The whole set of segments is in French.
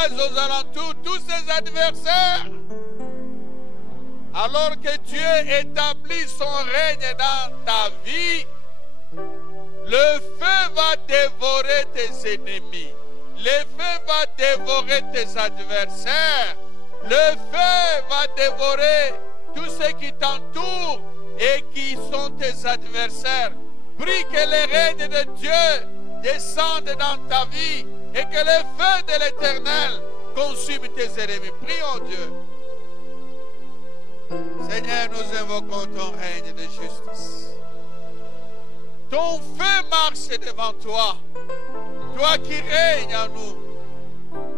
embrase aux alentours tous ses adversaires. Alors que Dieu établit son règne dans ta vie, le feu va dévorer tes ennemis. Le feu va dévorer tes adversaires. Le feu va dévorer tous ceux qui t'entourent et qui sont tes adversaires. Prie que le règne de Dieu descende dans ta vie et que le feu de l'Éternel consume tes ennemis. Prions Dieu. Seigneur, nous invoquons ton règne de justice. Ton feu marche devant toi. Toi qui règnes en nous.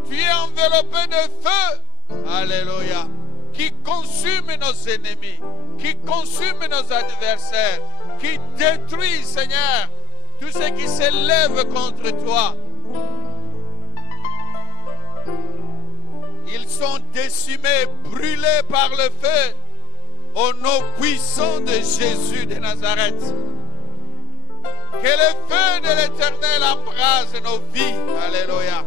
Tu es enveloppé de feu. Alléluia. Qui consume nos ennemis. Qui consume nos adversaires. Qui détruit, Seigneur, tout ce qui s'élève contre toi. Ils sont décimés, brûlés par le feu. Au nom puissant de Jésus de Nazareth. Que le feu de l'Éternel embrase nos vies. Alléluia.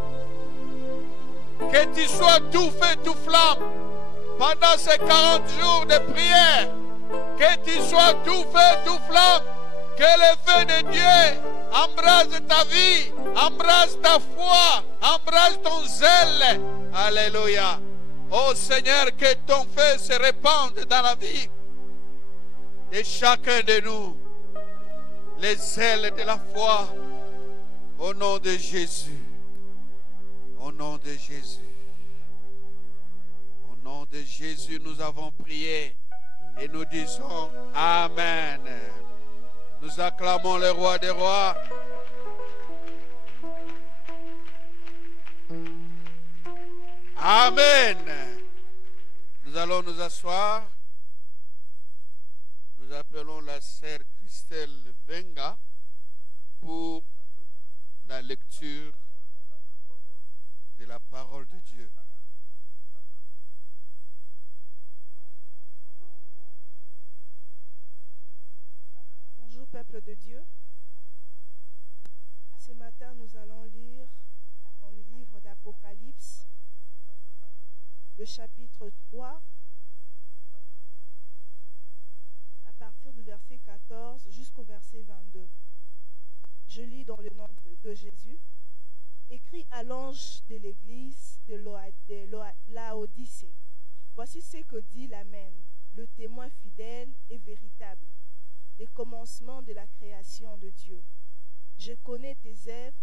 Que tu sois tout feu, tout flamme pendant ces 40 jours de prière. Que tu sois tout feu, tout flamme. Que le feu de Dieu embrase ta vie, embrase ta foi, embrase ton zèle. Alléluia. Oh Seigneur, que ton feu se répande dans la vie de chacun de nous. Les ailes de la foi. Au nom de Jésus. Au nom de Jésus. Au nom de Jésus, nous avons prié et nous disons Amen. Nous acclamons le roi des rois. Amen. Nous allons nous asseoir. Nous appelons la sœur Christelle Venga pour la lecture de la parole de Dieu. Bonjour peuple de Dieu. Ce matin, nous allons lire dans le livre d'Apocalypse, le chapitre 3, à partir du verset 14 jusqu'au verset 22. Je lis dans le nom de Jésus. Écrit à l'ange de l'église de Laodicée. Voici ce que dit l'Amen, le témoin fidèle et véritable, les commencements de la création de Dieu. Je connais tes œuvres,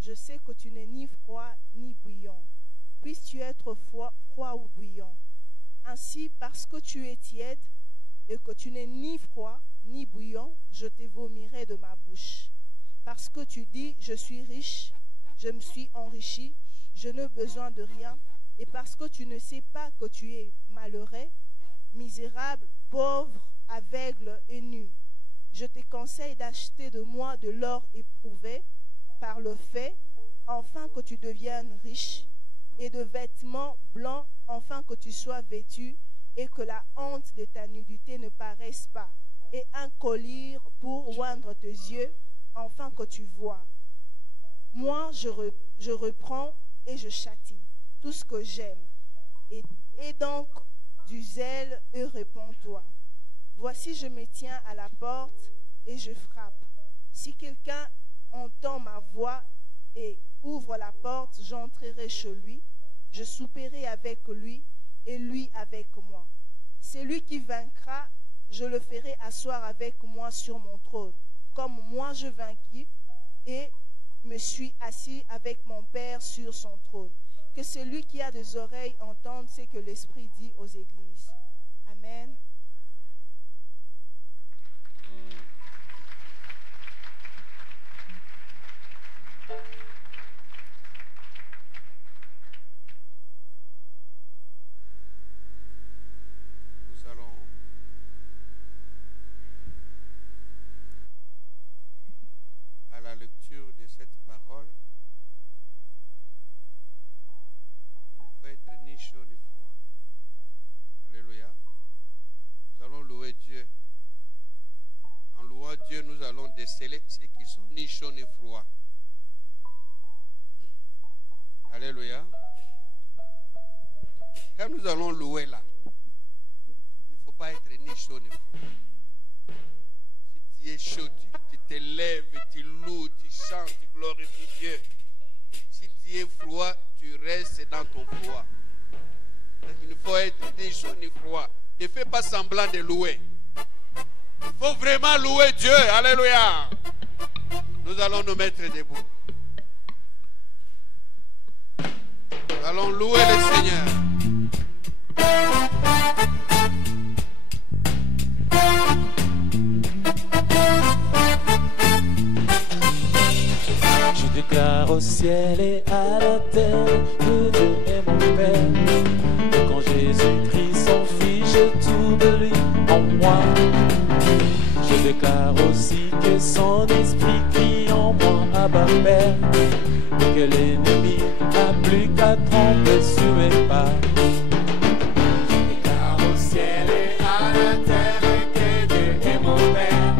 je sais que tu n'es ni froid ni bouillant. Puisses-tu être froid ou bouillant. Ainsi, parce que tu es tiède et que tu n'es ni froid ni bouillant, je te vomirai de ma bouche. Parce que tu dis, je suis riche, je me suis enrichi, je n'ai besoin de rien. Et parce que tu ne sais pas que tu es malheureux, misérable, pauvre, aveugle et nu. Je te conseille d'acheter de moi de l'or éprouvé par le fait, afin que tu deviennes riche, et de vêtements blancs, afin que tu sois vêtu, et que la honte de ta nudité ne paraisse pas, et un collier pour oindre tes yeux, afin que tu vois. Moi, je reprends et je châtie tout ce que j'aime. Et donc du zèle et réponds-toi. Voici, je me tiens à la porte et je frappe. Si quelqu'un entend ma voix et ouvre la porte, j'entrerai chez lui, je souperai avec lui et lui avec moi. Celui qui vaincra, je le ferai asseoir avec moi sur mon trône, comme moi je vainquis et me suis assis avec mon Père sur son trône. Que celui qui a des oreilles entende ce que l'Esprit dit aux églises. Amen. Nous allons à la lecture de cette parole. Il ne faut être ni chaud ni froid. Alléluia. Nous allons louer Dieu. En louant Dieu, nous allons déceler ceux qui sont ni chauds ni froids. Alléluia. Quand nous allons louer là, il ne faut pas être ni chaud ni froid. Si tu es chaud, tu te lèves, tu loues, tu chantes, tu glorifies Dieu. Si tu es froid, tu restes dans ton froid. Donc il ne faut être ni chaud ni froid. Ne fais pas semblant de louer. Il faut vraiment louer Dieu. Alléluia. Nous allons nous mettre debout. Nous allons louer le Seigneur. Je déclare au ciel et à la terre que Dieu est mon Père. Et quand Jésus-Christ son Fils, j'ai tout de lui en moi. Je déclare aussi que son esprit crie en moi, Abba Père, et que l'ennemi n'a plus qu'à tromper sur mes pas. Je déclare au ciel et à la terre que Dieu est mon Père.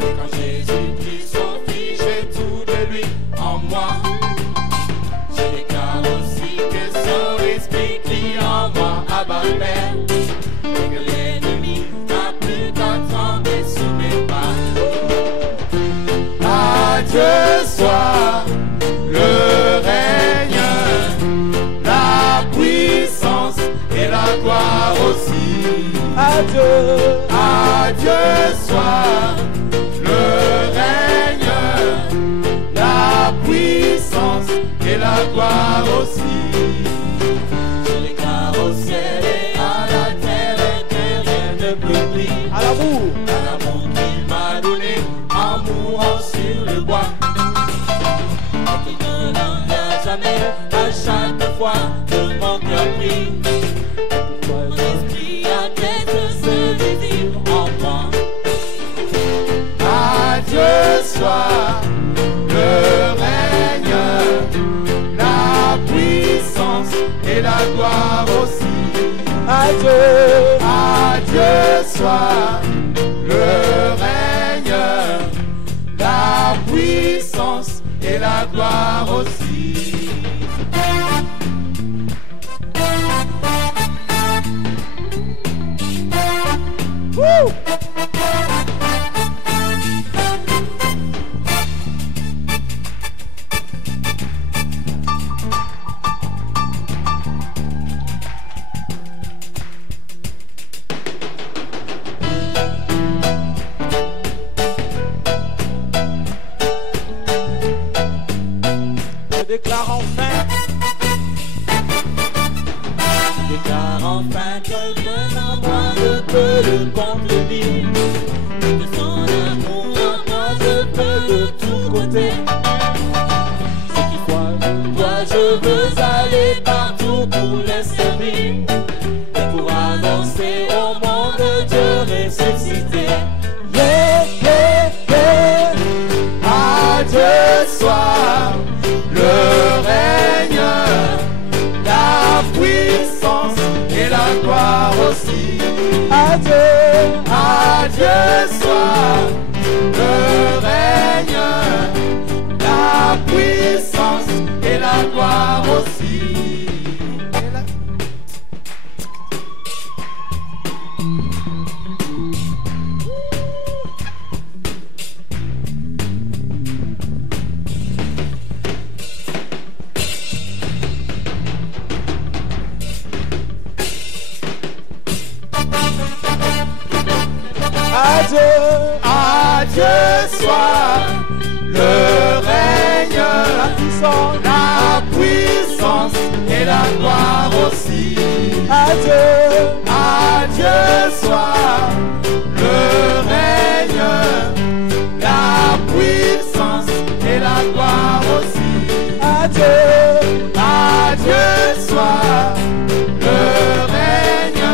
Et quand Jésus-Christ son Fils, j'ai tout de lui en moi. Je déclare aussi que son esprit crie en moi, Abba Père, et que l'ennemi n'a plus qu'à trembler sous mes pas. À Dieu soit le règne, la puissance et la gloire aussi. À Dieu soit le règne, la puissance et la gloire aussi. Je déclare au ciel et à la terre que rien ne peut briller. À l'amour qu'il m'a donné en mourant sur le bois. Et qui ne n'en jamais à chaque fois que mon cœur prie. Mon esprit a d'être se visible en moi. À Dieu soit le règne, la puissance et la gloire aussi. À Dieu soit le règne, la puissance et la gloire aussi. Woo! Déclare enfin que maintenant moi je peux le contredire, et que son amour en moi je peux de tous côtés. C'est qu'il toi je veux aller partout pour les servir, et pour annoncer au monde Dieu ressuscité. Yeah, yeah, yeah. À Dieu soit le règne, la puissance et la gloire aussi. À Dieu soit le règne, la puissance et la gloire aussi. À Dieu soit le règne, la puissance et la gloire aussi. À Dieu soit le règne, la puissance et la gloire aussi. À Dieu soit le règne,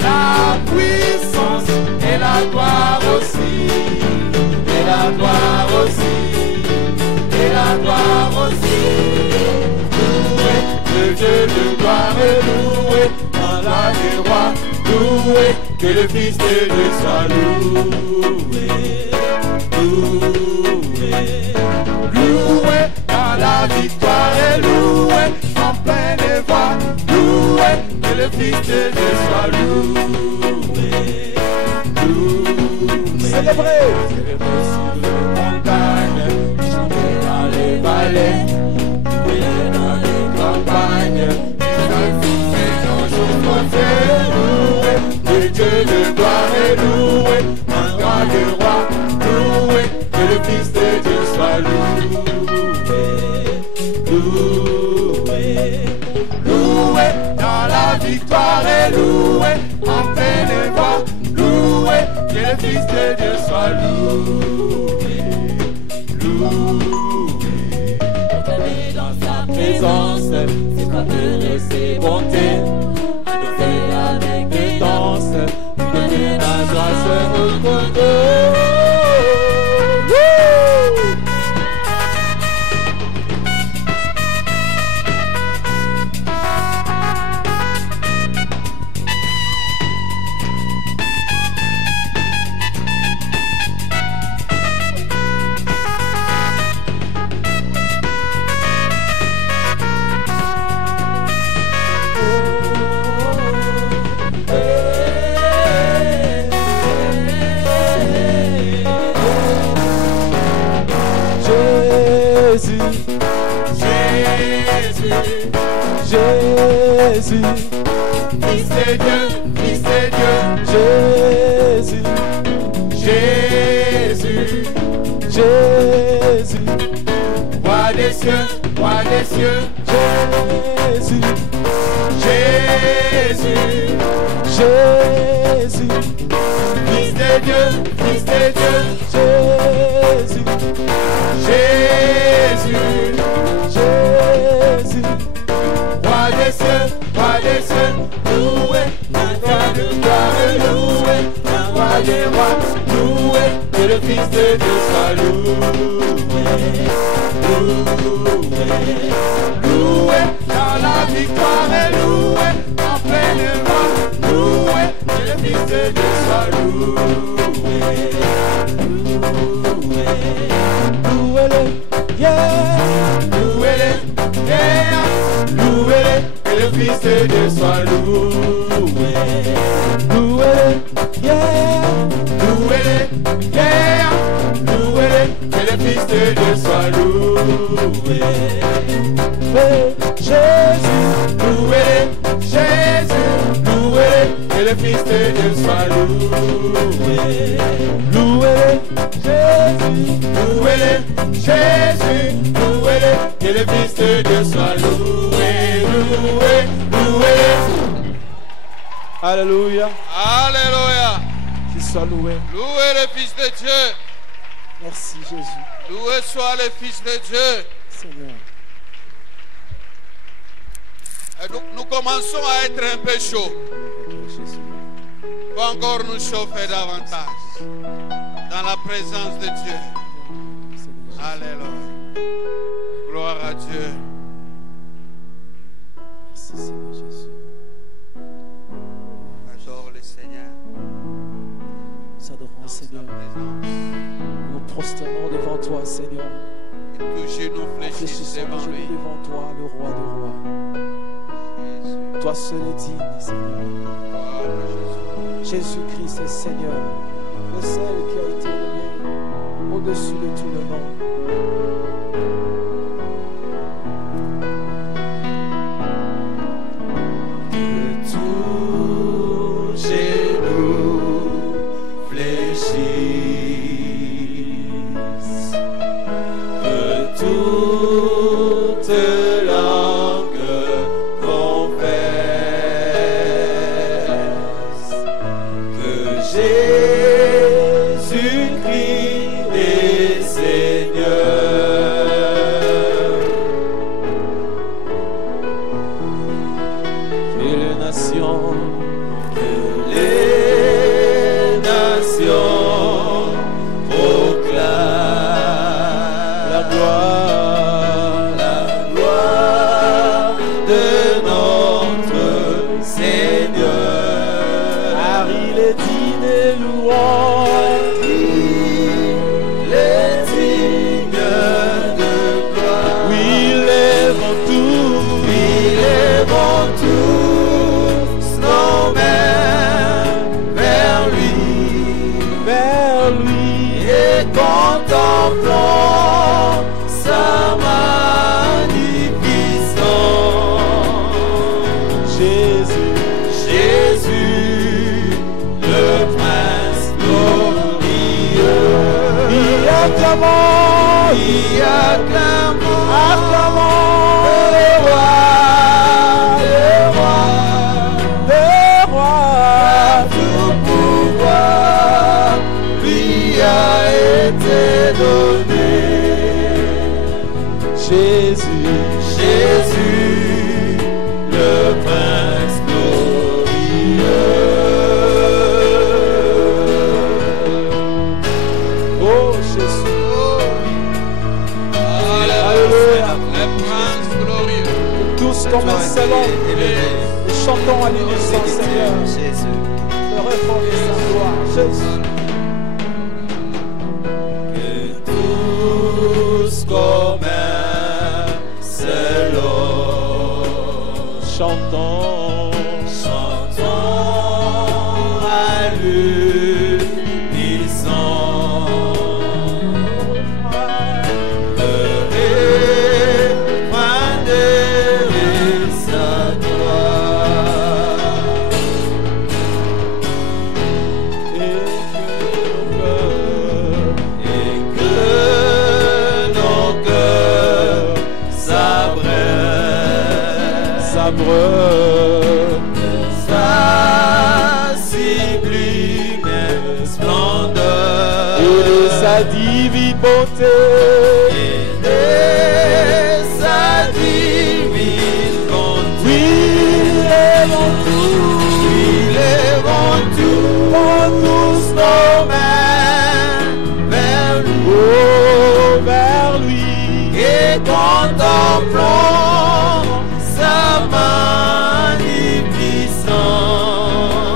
la puissance et la gloire aussi, et la gloire aussi, et la gloire aussi. Loué le Dieu de gloire est loué dans la des rois, loué que le Fils de Dieu soit loué, loué dans la victoire et loué en pleine voix, loué que le Fils de Dieu soit loué. Loué. Célébrez. Célébrez sur les montagnes, chanter dans les vallées, louer dans les campagnes, exalter nos jours forcés, louer, que Dieu de gloire est loué, encore le roi, loué, que le Fils de Dieu soit loué, loué, loué, dans la victoire est loué, en pleine voix, loué, que le Fils de Dieu soit loué, loué. Proclamer dans sa présence ses faveurs et ses bontés. Adopter avec des danses, lui donner la grâce au Congo. Jésus, Fils de Dieu, Fils de Dieu, Jésus, Jésus, Jésus, Roi des cieux, Roi des cieux, Jésus, Jésus, Jésus, Fils de Dieu, Fils de Dieu, Jésus, Jésus, Jésus, Roi des cieux, loué, roi de gloire, loué, roi des rois, loué, que le Fils de Dieu soit loué, loué, loué, dans la victoire est loué, en pleine voix, loué, que le Fils de Dieu soit loué, loué, louez-le, yeah, louez-le, yeah, louez-le, que le Fils de Dieu soit loué, louez-le, yeah, louez-le, yeah, louez-le, que le Fils de Dieu soit loué, Jésus, louez-le, Jésus, louez-le, que le Fils de Dieu soit loué, louez-le, Jésus, louez-le, Jésus, louez-le, que le Fils de Dieu soit loué, loué, loué. Alléluia, Alléluia. qu'il soit loué. Louez le Fils de Dieu. Merci Jésus, Loué soit le Fils de Dieu. Seigneur. Et nous commençons à être un peu chaud. Jésus. Il faut encore nous chauffer davantage dans la présence de Dieu. Alléluia. Gloire à Dieu. Merci Seigneur Jésus. Adore le Seigneur. Nous adorons Dans sa Seigneur. présence. Nous nous prosternons devant toi Seigneur. Et tous genoux fléchissent Fléchissons devant nos genoux lui. devant toi, le roi des rois. Jésus. Toi seul est digne Seigneur. Gloire à Jésus. Jésus-Christ est Seigneur, le seul qui a été élevé au-dessus de tout le nom. Que tout genou fléchisse, que toute langue confesse que Jésus-Christ est Seigneur. Et les nations, Que les nations proclament la gloire de notre Seigneur. car il est digne et louange. Il est digne de gloire. Oui, il est bon tout, Il est bon tout contemplons sa magnificence. Jésus, Jésus, le Prince glorieux. Y acclamons, acclamons le roi, le roi, tout pouvoir lui a été donné. Jésus, Jésus, le Prince glorieux. Oh Jésus, Alléluia. Le Prince glorieux. tous comme un seul homme, nous chantons à l'unisson, Seigneur, Jésus. le refrain de sa gloire. Jésus. Que tous comme un seul homme Chantons, chantons à l'unisson le refrain de sa gloire. et Et que nos cœurs s'abreuent sa sublime splendeur et de sa divine bonté, et de sa divine bonté. oui, élevons Tous nos mains vers lui oh, vers lui, et contemplons sa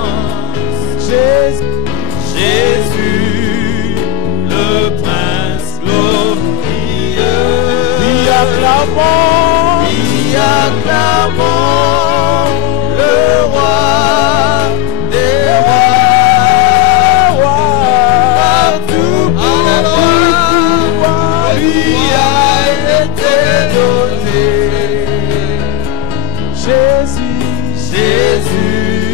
magnificence. Jésus, Jésus, le Prince glorieux. lui acclamons, le roi des rois. Partout pouvoir lui a été donné. Jésus, Jésus,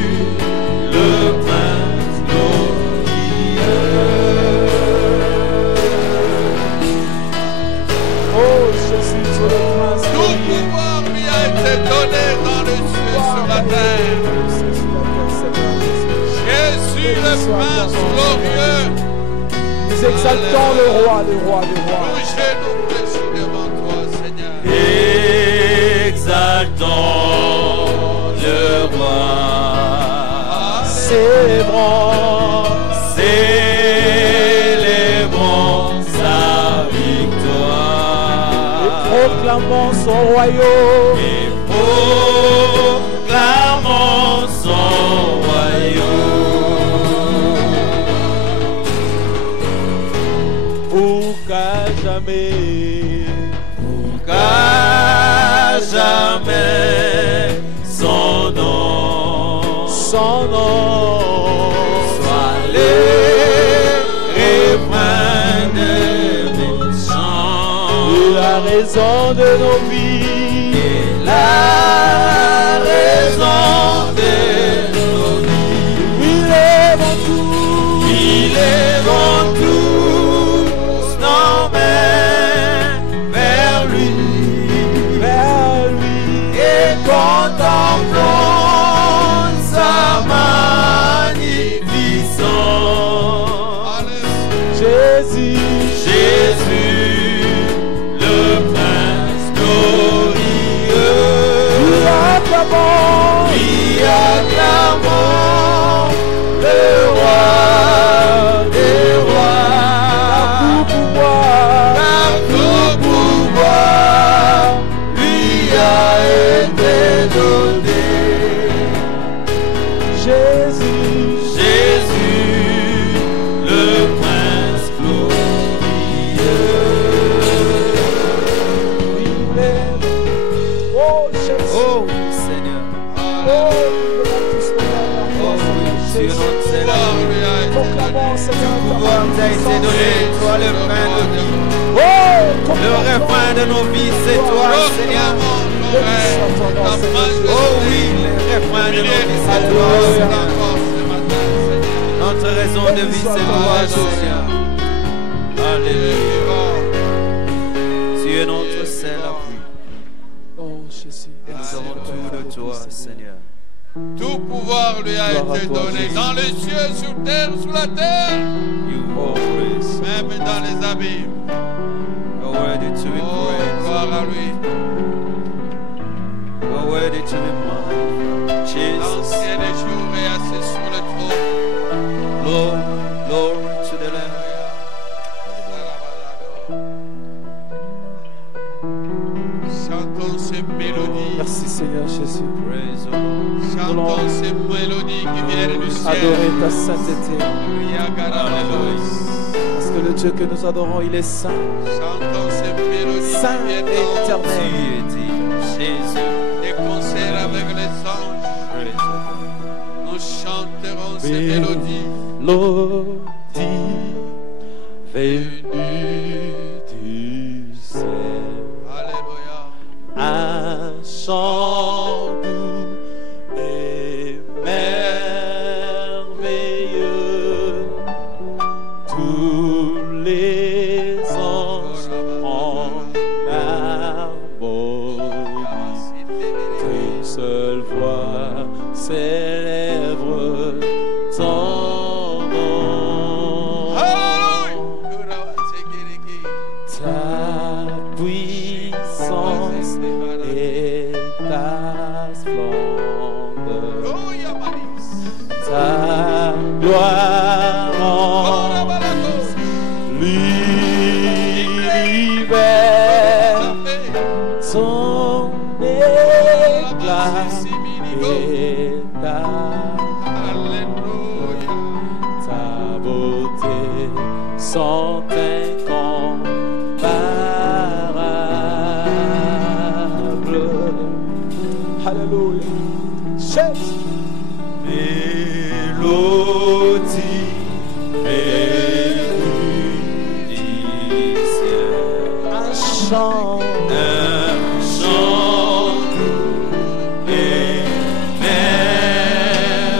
le Prince glorieux. oh Jésus, tu es le prince Tout pouvoir lui a été donné dans le ciel et sur la terre. Jésus, le Prince glorieux. Nous exaltons le roi, le roi, le roi. Nous genoux fléchis devant toi, Seigneur. Exaltons le roi. Célébrons, Célébrons sa victoire proclamons son royaume. et proclamons son royaume Pour qu'à jamais son nom soit le refrain de mes chants. et la raison de nos vies, Et la raison de nos vies. il est mon tout, Élevons tous nos mains vers lui et contemplons sa magnificence. Jésus, Jésus, le Prince glorieux. nous acclamons, Le roi des rois. tout pouvoir, Car tout pouvoir lui a été donné. Jésus, Jésus, le Prince glorieux. il est. Oh Jésus, Oh Seigneur, oh, nous devons tous nous mettre en oh force, oui, sur Jésus. notre Seigneur. Pouvoir lui a été Proclamons, donné. Seigneur, ta Pouvoir nous a été magnificence. donné, toi le pain de vie. Le refrain de nos vies, c'est toi, Seigneur. Oh oui, le refrain de nos vies, c'est toi, Seigneur. Notre raison de vie, c'est toi, Seigneur. Alléluia. Tu es notre seul appui. Oh Jésus. Et nous avons tout de toi, Seigneur. Tout pouvoir lui a été donné dans les cieux, sur terre, sous la terre, You always même dans les abîmes. are worthy to be Oh, praised. gloire à lui. You are worthy to be magnified. Jesus. L'ancien des jours est assis sur le trône. Lord, glory to the Lamb. Chantons ces mélodies. Merci Seigneur Jésus. Praise the Lord. Chantons ces mélodies qui viennent du ciel. Adorer ta sainteté. Alléluia. Parce que le Dieu que nous adorons, il est saint. Chantons ces mélodies Saint qui viennent et d'en haut. éternel. Tu es dit, Jésus. Des concerts avec les anges. Praise the Lord. Nous chanterons ces mélodies. Mélodie venue du ciel. Alléluia. Un chant doux et merveilleux. Tous les anges en harmonie. Qu'une seule voix célèbre ton nom. Alléluia. Ta puissance et ta splendeur, ta gloire remplisse l'univers, ton éclat et ta beauté sont incomparables. Alléluia. Jésus. Mélodie venue du ciel. Un chant. Un chant doux et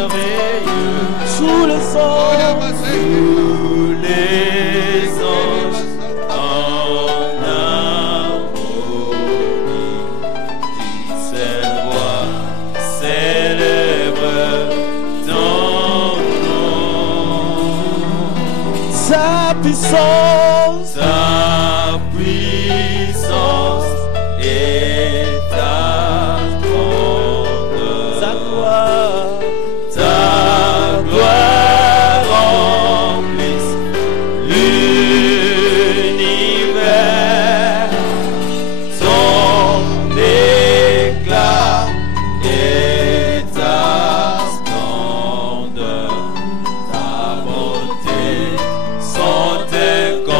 merveilleux. Tous les anges. Tous les anges en harmonie. D'une seule voix célèbre ton nom. Sa puissance. Ta puissance et ta grandeur. Sa gloire. Ta gloire remplisse l'univers. Ton éclat et ta splendeur, ta beauté sont incomparables.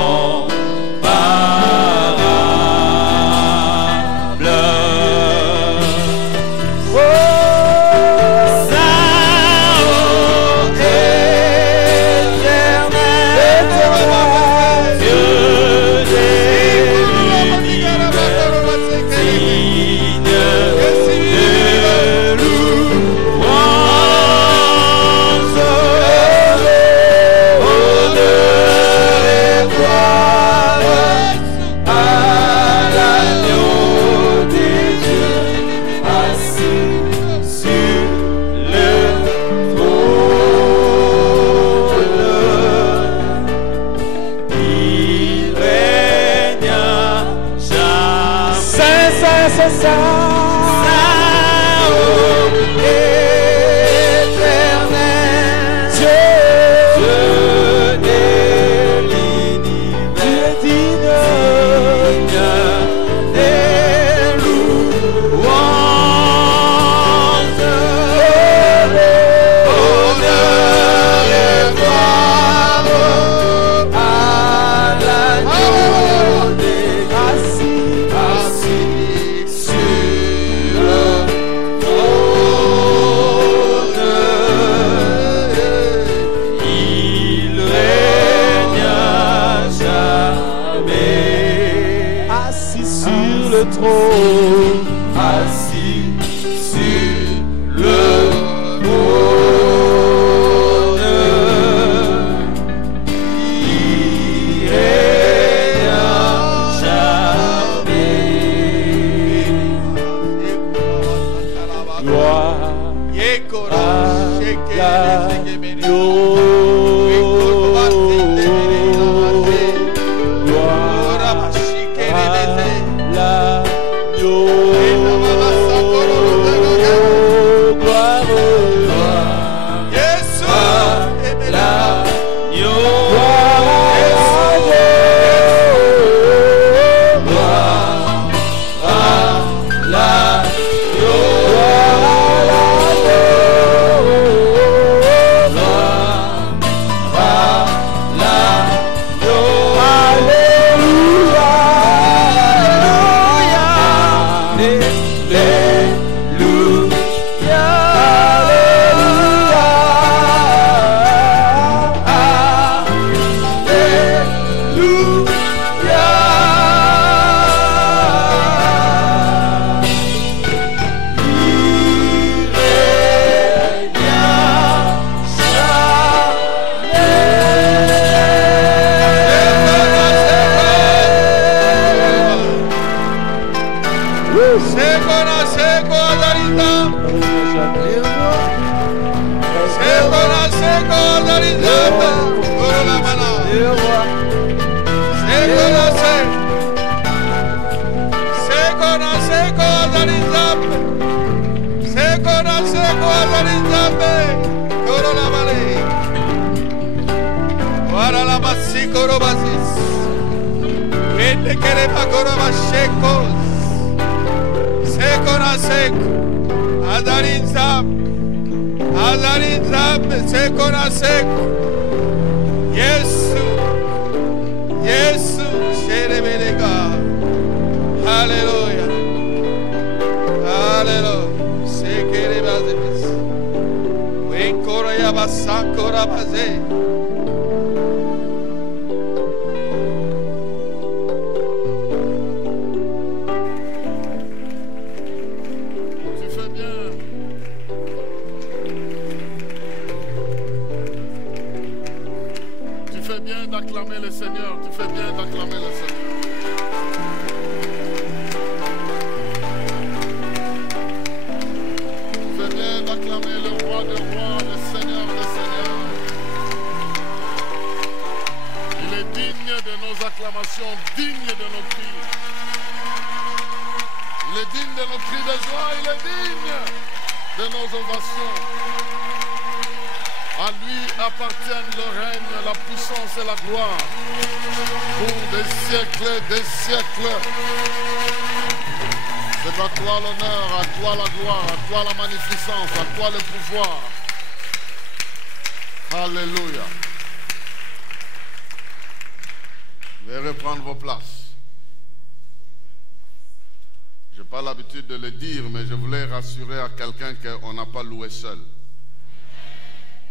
Seul.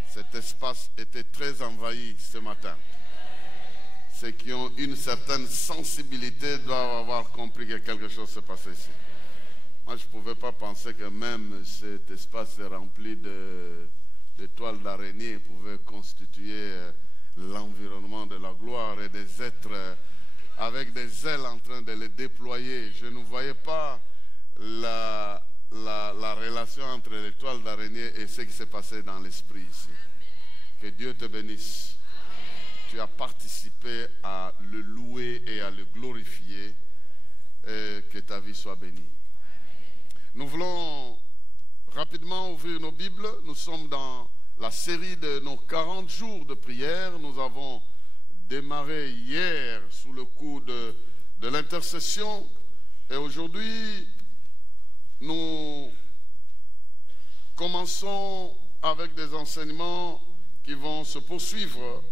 Cet espace était très envahi ce matin. Ceux qui ont une certaine sensibilité doivent avoir compris que quelque chose se passait ici. Moi, je ne pouvais pas penser que même cet espace rempli de toiles d'araignée pouvait constituer l'environnement de la gloire et des êtres avec des ailes en train de les déployer. Je ne voyais pas la relation entre les toiles d'araignée et ce qui s'est passé dans l'esprit ici. Que Dieu te bénisse. Tu as participé à le louer et à le glorifier. Et que ta vie soit bénie. Nous voulons rapidement ouvrir nos Bibles. Nous sommes dans la série de nos 40 jours de prière. Nous avons démarré hier sous le coup de l'intercession. Et aujourd'hui, nous commençons avec des enseignements qui vont se poursuivre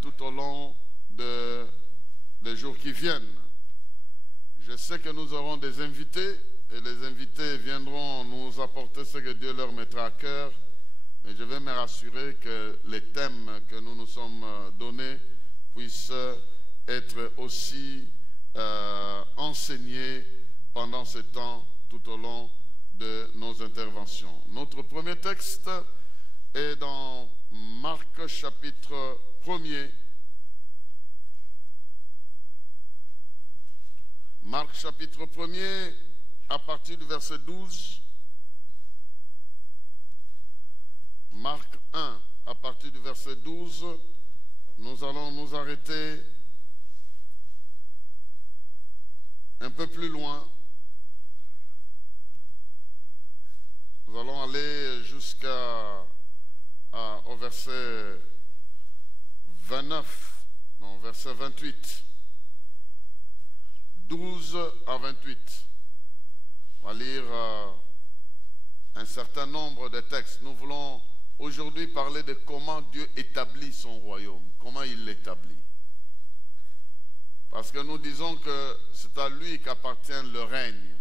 tout au long des jours qui viennent. Je sais que nous aurons des invités et les invités viendront nous apporter ce que Dieu leur mettra à cœur. Mais je vais me rassurer que les thèmes que nous nous sommes donnés puissent être aussi enseignés pendant ce temps tout au long de nos interventions. Notre premier texte est dans Marc chapitre 1er. Marc chapitre 1er à partir du verset 12. Marc 1 à partir du verset 12. Nous allons nous arrêter un peu plus loin. Nous allons aller au verset 29, non, verset 28. 12 à 28. On va lire un certain nombre de textes. Nous voulons aujourd'hui parler de comment Dieu établit son royaume, comment il l'établit. Parce que nous disons que c'est à lui qu'appartient le règne.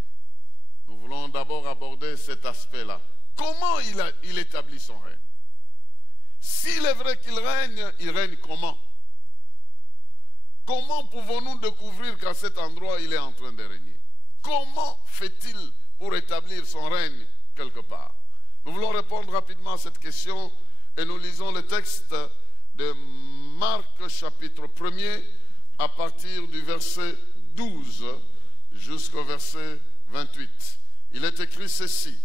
Nous voulons d'abord aborder cet aspect-là. Comment il établit son règne? S'il est vrai qu'il règne comment? Comment pouvons-nous découvrir qu'à cet endroit, il est en train de régner? Comment fait-il pour établir son règne quelque part? Nous voulons répondre rapidement à cette question et nous lisons le texte de Marc chapitre 1er à partir du verset 12 jusqu'au verset 28. Il est écrit ceci.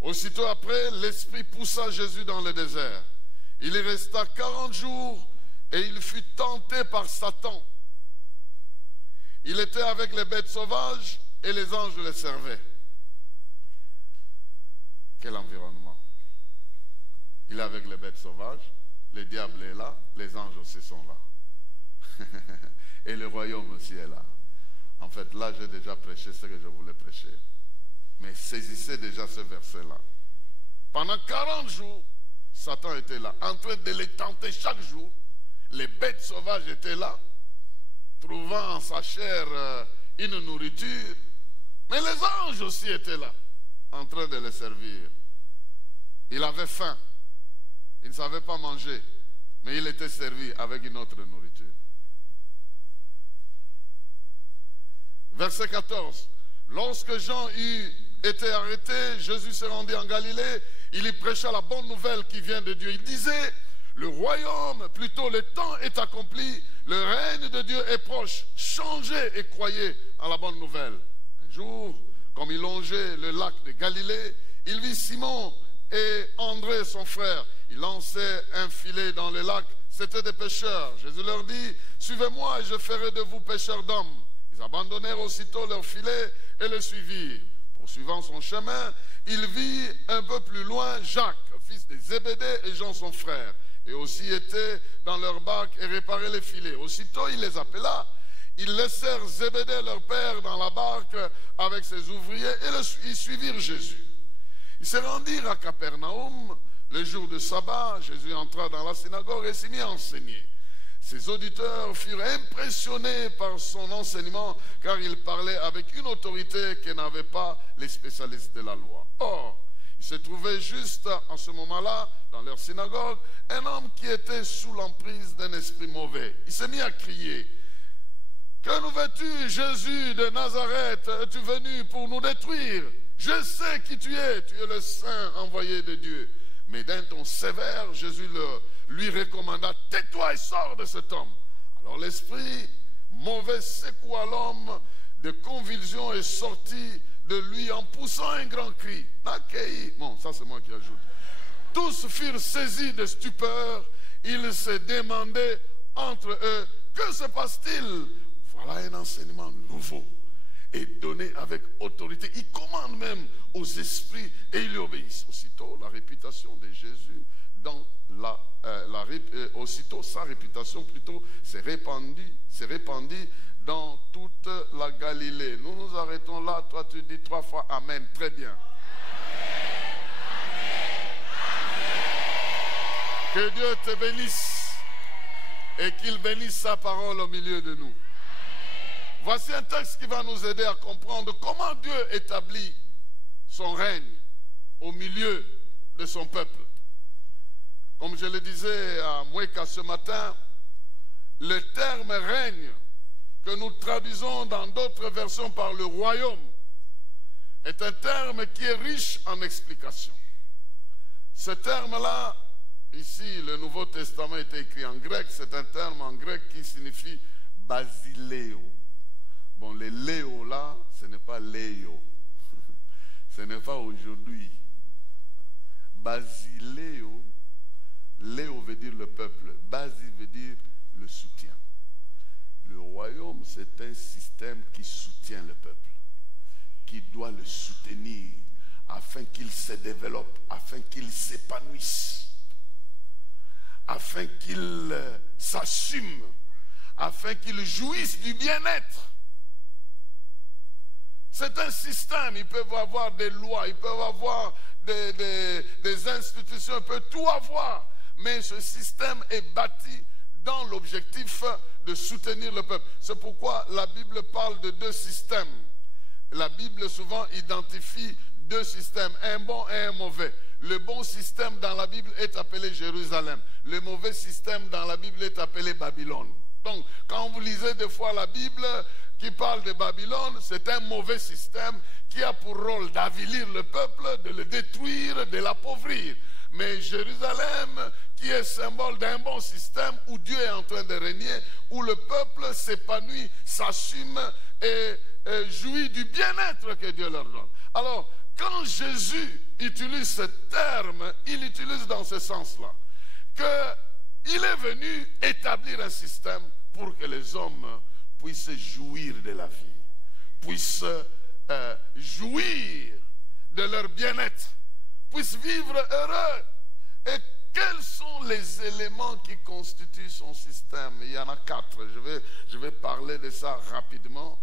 Aussitôt après, l'Esprit poussa Jésus dans le désert. Il y resta 40 jours et il fut tenté par Satan. Il était avec les bêtes sauvages et les anges le servaient. Quel environnement! Il est avec les bêtes sauvages, le diable est là, les anges aussi sont là. Et le royaume aussi est là. En fait, là, j'ai déjà prêché ce que je voulais prêcher. Mais saisissez déjà ce verset-là. Pendant 40 jours, Satan était là, en train de les tenter chaque jour. Les bêtes sauvages étaient là, trouvant en sa chair une nourriture. Mais les anges aussi étaient là, en train de les servir. Il avait faim. Il ne savait pas manger, mais il était servi avec une autre nourriture. Verset 14. Lorsque Jean eut été arrêté, Jésus se rendit en Galilée. Il y prêcha la bonne nouvelle qui vient de Dieu. Il disait, le royaume, plutôt le temps est accompli, le règne de Dieu est proche. Changez et croyez à la bonne nouvelle. Un jour, comme il longeait le lac de Galilée, il vit Simon et André, son frère. Ils lançaient un filet dans le lac. C'étaient des pêcheurs. Jésus leur dit, suivez-moi et je ferai de vous pêcheurs d'hommes. Ils abandonnèrent aussitôt leur filet et le suivirent. Poursuivant son chemin, il vit un peu plus loin Jacques, fils de Zébédée, et Jean son frère. Et aussi étaient dans leur barque et réparaient les filets. Aussitôt il les appela. Ils laissèrent Zébédée leur père dans la barque avec ses ouvriers et ils suivirent Jésus. Ils se rendirent à Capernaum. Le jour de sabbat, Jésus entra dans la synagogue et s'y mit à enseigner. Ses auditeurs furent impressionnés par son enseignement car il parlait avec une autorité que n'avaient pas les spécialistes de la loi. Or, il se trouvait juste en ce moment-là, dans leur synagogue, un homme qui était sous l'emprise d'un esprit mauvais. Il s'est mis à crier, « Que nous veux-tu, Jésus de Nazareth? Es-tu venu pour nous détruire? Je sais qui tu es le Saint envoyé de Dieu. » Mais d'un ton sévère, Jésus lui recommanda, « Tais-toi et sors de cet homme. » Alors l'esprit mauvais secoua l'homme de convulsion et sortit de lui en poussant un grand cri. Nakei. Bon, ça c'est moi qui ajoute. Tous furent saisis de stupeur. Ils se demandaient entre eux, que se passe-t-il? Voilà un enseignement nouveau et donné avec autorité. Il commande même aux esprits et ils lui obéissent. Aussitôt, la réputation de Jésus dans aussitôt sa réputation plutôt s'est répandue dans toute la Galilée. Nous nous arrêtons là. Toi tu dis 3 fois Amen. Très bien. Que Dieu te bénisse et qu'il bénisse sa parole au milieu de nous. Voici un texte qui va nous aider à comprendre comment Dieu établit son règne au milieu de son peuple. Comme je le disais à Moueka ce matin, le terme règne que nous traduisons dans d'autres versions par le royaume est un terme qui est riche en explications. Ce terme-là, ici, le Nouveau Testament est écrit en grec, c'est un terme en grec qui signifie basiléo. Bon, les léo là, ce n'est pas léo. Ce n'est pas aujourd'hui. Basiléo, léo veut dire le peuple, basi veut dire le soutien. Le royaume, c'est un système qui soutient le peuple, qui doit le soutenir afin qu'il se développe, afin qu'il s'épanouisse, afin qu'il s'assume, afin qu'il jouisse du bien-être. C'est un système, ils peuvent avoir des lois, ils peuvent avoir des institutions, ils peuvent tout avoir, mais ce système est bâti dans l'objectif de soutenir le peuple. C'est pourquoi la Bible parle de deux systèmes. La Bible souvent identifie deux systèmes, un bon et un mauvais. Le bon système dans la Bible est appelé Jérusalem. Le mauvais système dans la Bible est appelé Babylone. Donc, quand vous lisez des fois la Bible qui parle de Babylone, c'est un mauvais système qui a pour rôle d'avilir le peuple, de le détruire, de l'appauvrir. Mais Jérusalem, qui est symbole d'un bon système où Dieu est en train de régner, où le peuple s'épanouit, s'assume et jouit du bien-être que Dieu leur donne. Alors, quand Jésus utilise ce terme, il l'utilise dans ce sens-là, qu'il est venu établir un système pour que les hommes puissent jouir de la vie, puissent jouir de leur bien-être, puissent vivre heureux. Et quels sont les éléments qui constituent son système? Il y en a 4. Je vais parler de ça rapidement.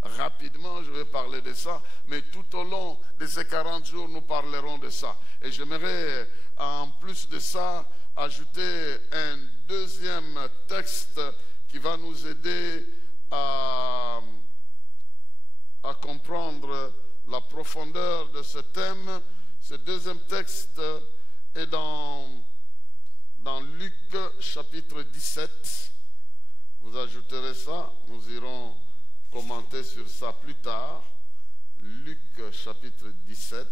Rapidement, je vais parler de ça. Mais tout au long de ces 40 jours, nous parlerons de ça. Et j'aimerais, en plus de ça, ajouter un deuxième texte qui va nous aider à comprendre la profondeur de ce thème. Ce deuxième texte est dans Luc chapitre 17. Vous ajouterez ça, nous irons commenter sur ça plus tard. Luc chapitre 17.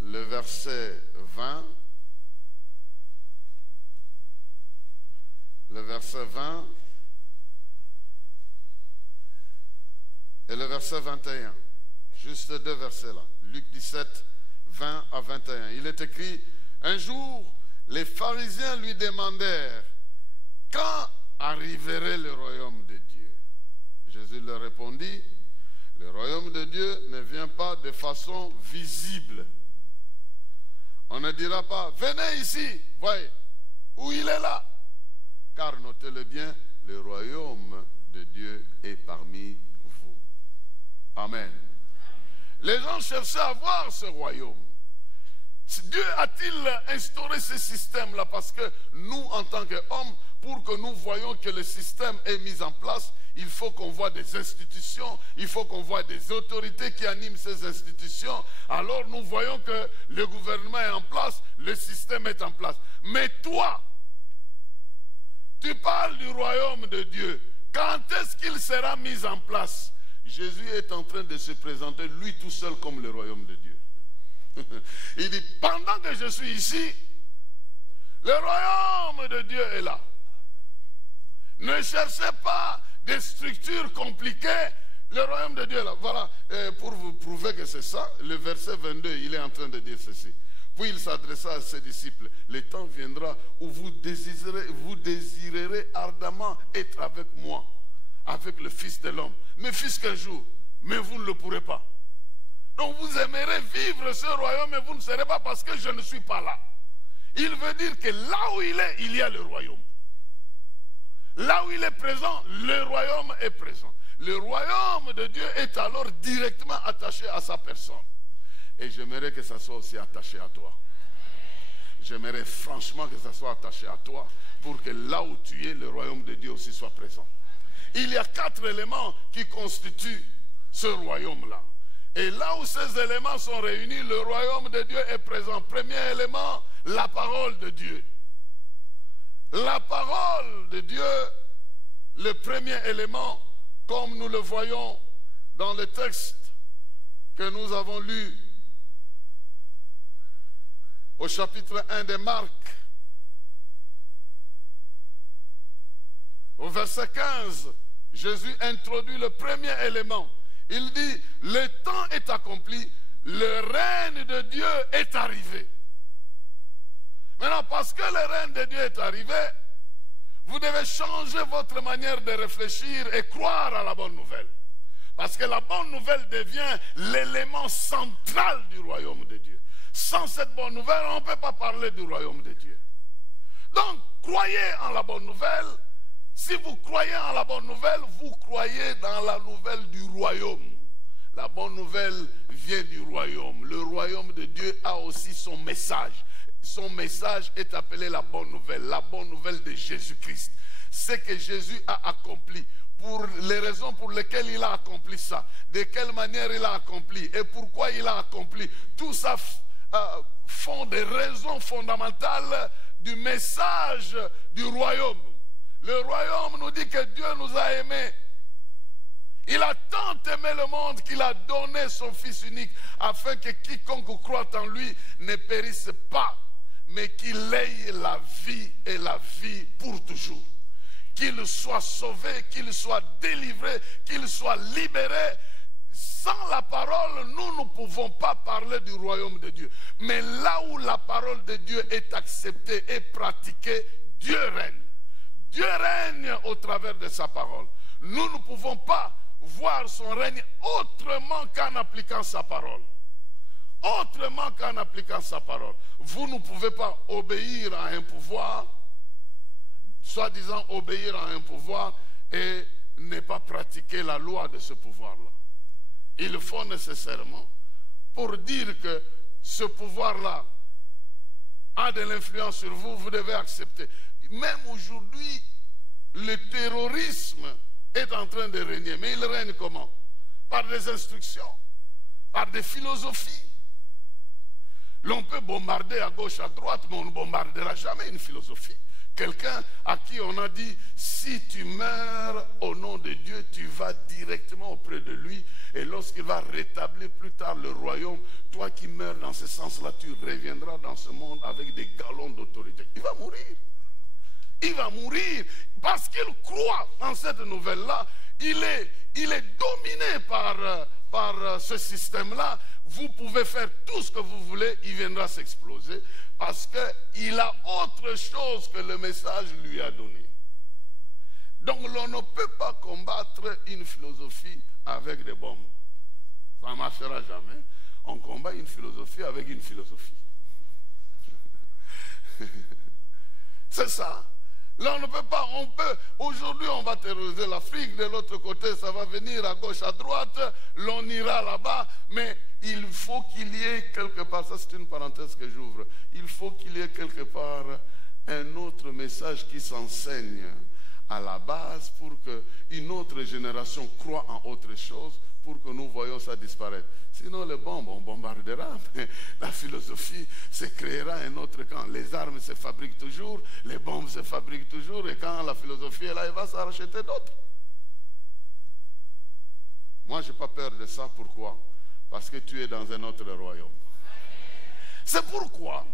Le verset 20. Le verset 20 et le verset 21. Juste deux versets là. Luc 17, 20 à 21. Il est écrit: un jour, les pharisiens lui demandèrent: quand arriverait le royaume de Dieu? Jésus leur répondit: le royaume de Dieu ne vient pas de façon visible. On ne dira pas: venez ici, voyez, où il est là. Car notez-le bien, le royaume de Dieu est parmi vous. Amen. Les gens cherchaient à voir ce royaume. Dieu a-t-il instauré ce système-là? Parce que nous, en tant qu'hommes, pour que nous voyions que le système est mis en place, il faut qu'on voit des institutions, il faut qu'on voit des autorités qui animent ces institutions. Alors nous voyons que le gouvernement est en place, le système est en place. Mais toi, tu parles du royaume de Dieu. Quand est-ce qu'il sera mis en place? Jésus est en train de se présenter lui tout seul comme le royaume de Dieu. Il dit: pendant que je suis ici, le royaume de Dieu est là. Ne cherchez pas des structures compliquées. Le royaume de Dieu est là. Voilà, pour vous prouver que c'est ça, le verset 22, il est en train de dire ceci. Puis il s'adressa à ses disciples: le temps viendra où vous désirerez ardemment être avec moi, avec le Fils de l'homme. Mais fils qu'un jour, mais vous ne le pourrez pas. Donc vous aimerez vivre ce royaume, mais vous ne serez pas, parce que je ne suis pas là. Il veut dire que là où il est, il y a le royaume. Là où il est présent, le royaume est présent. Le royaume de Dieu est alors directement attaché à sa personne. Et j'aimerais que ça soit aussi attaché à toi. J'aimerais franchement que ça soit attaché à toi, pour que là où tu es, le royaume de Dieu aussi soit présent. Il y a 4 éléments qui constituent ce royaume-là. Et là où ces éléments sont réunis, le royaume de Dieu est présent. Premier élément, la parole de Dieu. La parole de Dieu, le premier élément, comme nous le voyons dans le texte que nous avons lu au chapitre 1 de Marc, au verset 15, Jésus introduit le premier élément. Il dit, le temps est accompli, le règne de Dieu est arrivé. Maintenant, parce que le règne de Dieu est arrivé, vous devez changer votre manière de réfléchir et croire à la bonne nouvelle. Parce que la bonne nouvelle devient l'élément central du royaume de Dieu. Sans cette bonne nouvelle, on ne peut pas parler du royaume de Dieu. Donc, croyez en la bonne nouvelle. Si vous croyez en la bonne nouvelle, vous croyez dans la nouvelle du royaume. La bonne nouvelle vient du royaume. Le royaume de Dieu a aussi son message. Son message est appelé la bonne nouvelle de Jésus-Christ. Ce que Jésus a accompli, pour les raisons pour lesquelles il a accompli ça, de quelle manière il a accompli et pourquoi il a accompli, tout ça font des raisons fondamentales du message du royaume. Le royaume nous dit que Dieu nous a aimés. Il a tant aimé le monde qu'il a donné son Fils unique afin que quiconque croit en lui ne périsse pas, mais qu'il ait la vie et la vie pour toujours. Qu'il soit sauvé, qu'il soit délivré, qu'il soit libéré. Sans la parole, nous ne pouvons pas parler du royaume de Dieu. Mais là où la parole de Dieu est acceptée et pratiquée, Dieu règne. Dieu règne au travers de sa parole. Nous ne pouvons pas voir son règne autrement qu'en appliquant sa parole. Autrement qu'en appliquant sa parole. Vous ne pouvez pas obéir à un pouvoir, soi-disant obéir à un pouvoir et ne pas pratiquer la loi de ce pouvoir-là. Il faut nécessairement, pour dire que ce pouvoir-là a de l'influence sur vous, vous devez accepter. Même aujourd'hui, le terrorisme est en train de régner. Mais il règne comment? Par des instructions, par des philosophies. L'on peut bombarder à gauche, à droite, mais on ne bombardera jamais une philosophie. Quelqu'un à qui on a dit, si tu meurs au nom de Dieu, tu vas directement auprès de lui. Et lorsqu'il va rétablir plus tard le royaume, toi qui meurs dans ce sens-là, tu reviendras dans ce monde avec des galons d'autorité. Il va mourir. Il va mourir parce qu'il croit en cette nouvelle-là. Il est dominé par ce système-là. Vous pouvez faire tout ce que vous voulez, il viendra s'exploser parce qu'il a autre chose que le message lui a donné. Donc l'on ne peut pas combattre une philosophie avec des bombes. Ça ne marchera jamais. On combat une philosophie avec une philosophie. C'est ça. Là, on ne peut pas, aujourd'hui on va terroriser l'Afrique, de l'autre côté ça va venir à gauche, à droite, l'on ira là-bas, mais il faut qu'il y ait quelque part, ça c'est une parenthèse que j'ouvre, il faut qu'il y ait quelque part un autre message qui s'enseigne à la base pour qu'une autre génération croit en autre chose, pour que nous voyons ça disparaître. Sinon les bombes, on bombardera, mais la philosophie se créera un autre camp. Les armes se fabriquent toujours, les bombes se fabriquent toujours, et quand la philosophie est là, il va s'en racheter d'autres. Moi, je n'ai pas peur de ça. Pourquoi? Parce que tu es dans un autre royaume. C'est pourquoi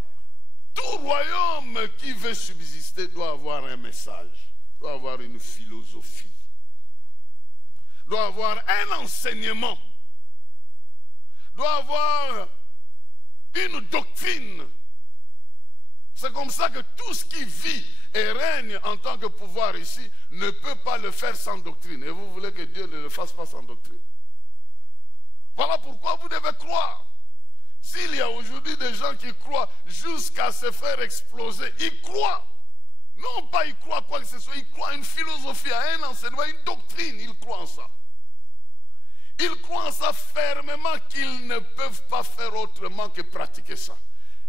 tout royaume qui veut subsister doit avoir un message, doit avoir une philosophie, doit avoir un enseignement, doit avoir une doctrine. C'est comme ça que tout ce qui vit et règne en tant que pouvoir ici ne peut pas le faire sans doctrine. Et vous voulez que Dieu ne le fasse pas sans doctrine. Voilà pourquoi vous devez croire. S'il y a aujourd'hui des gens qui croient jusqu'à se faire exploser, ils croient. Non pas ils croient quoi que ce soit, ils croient à une philosophie, à un enseignement, à une doctrine, ils croient en ça. Ils croient en ça fermement qu'ils ne peuvent pas faire autrement que pratiquer ça.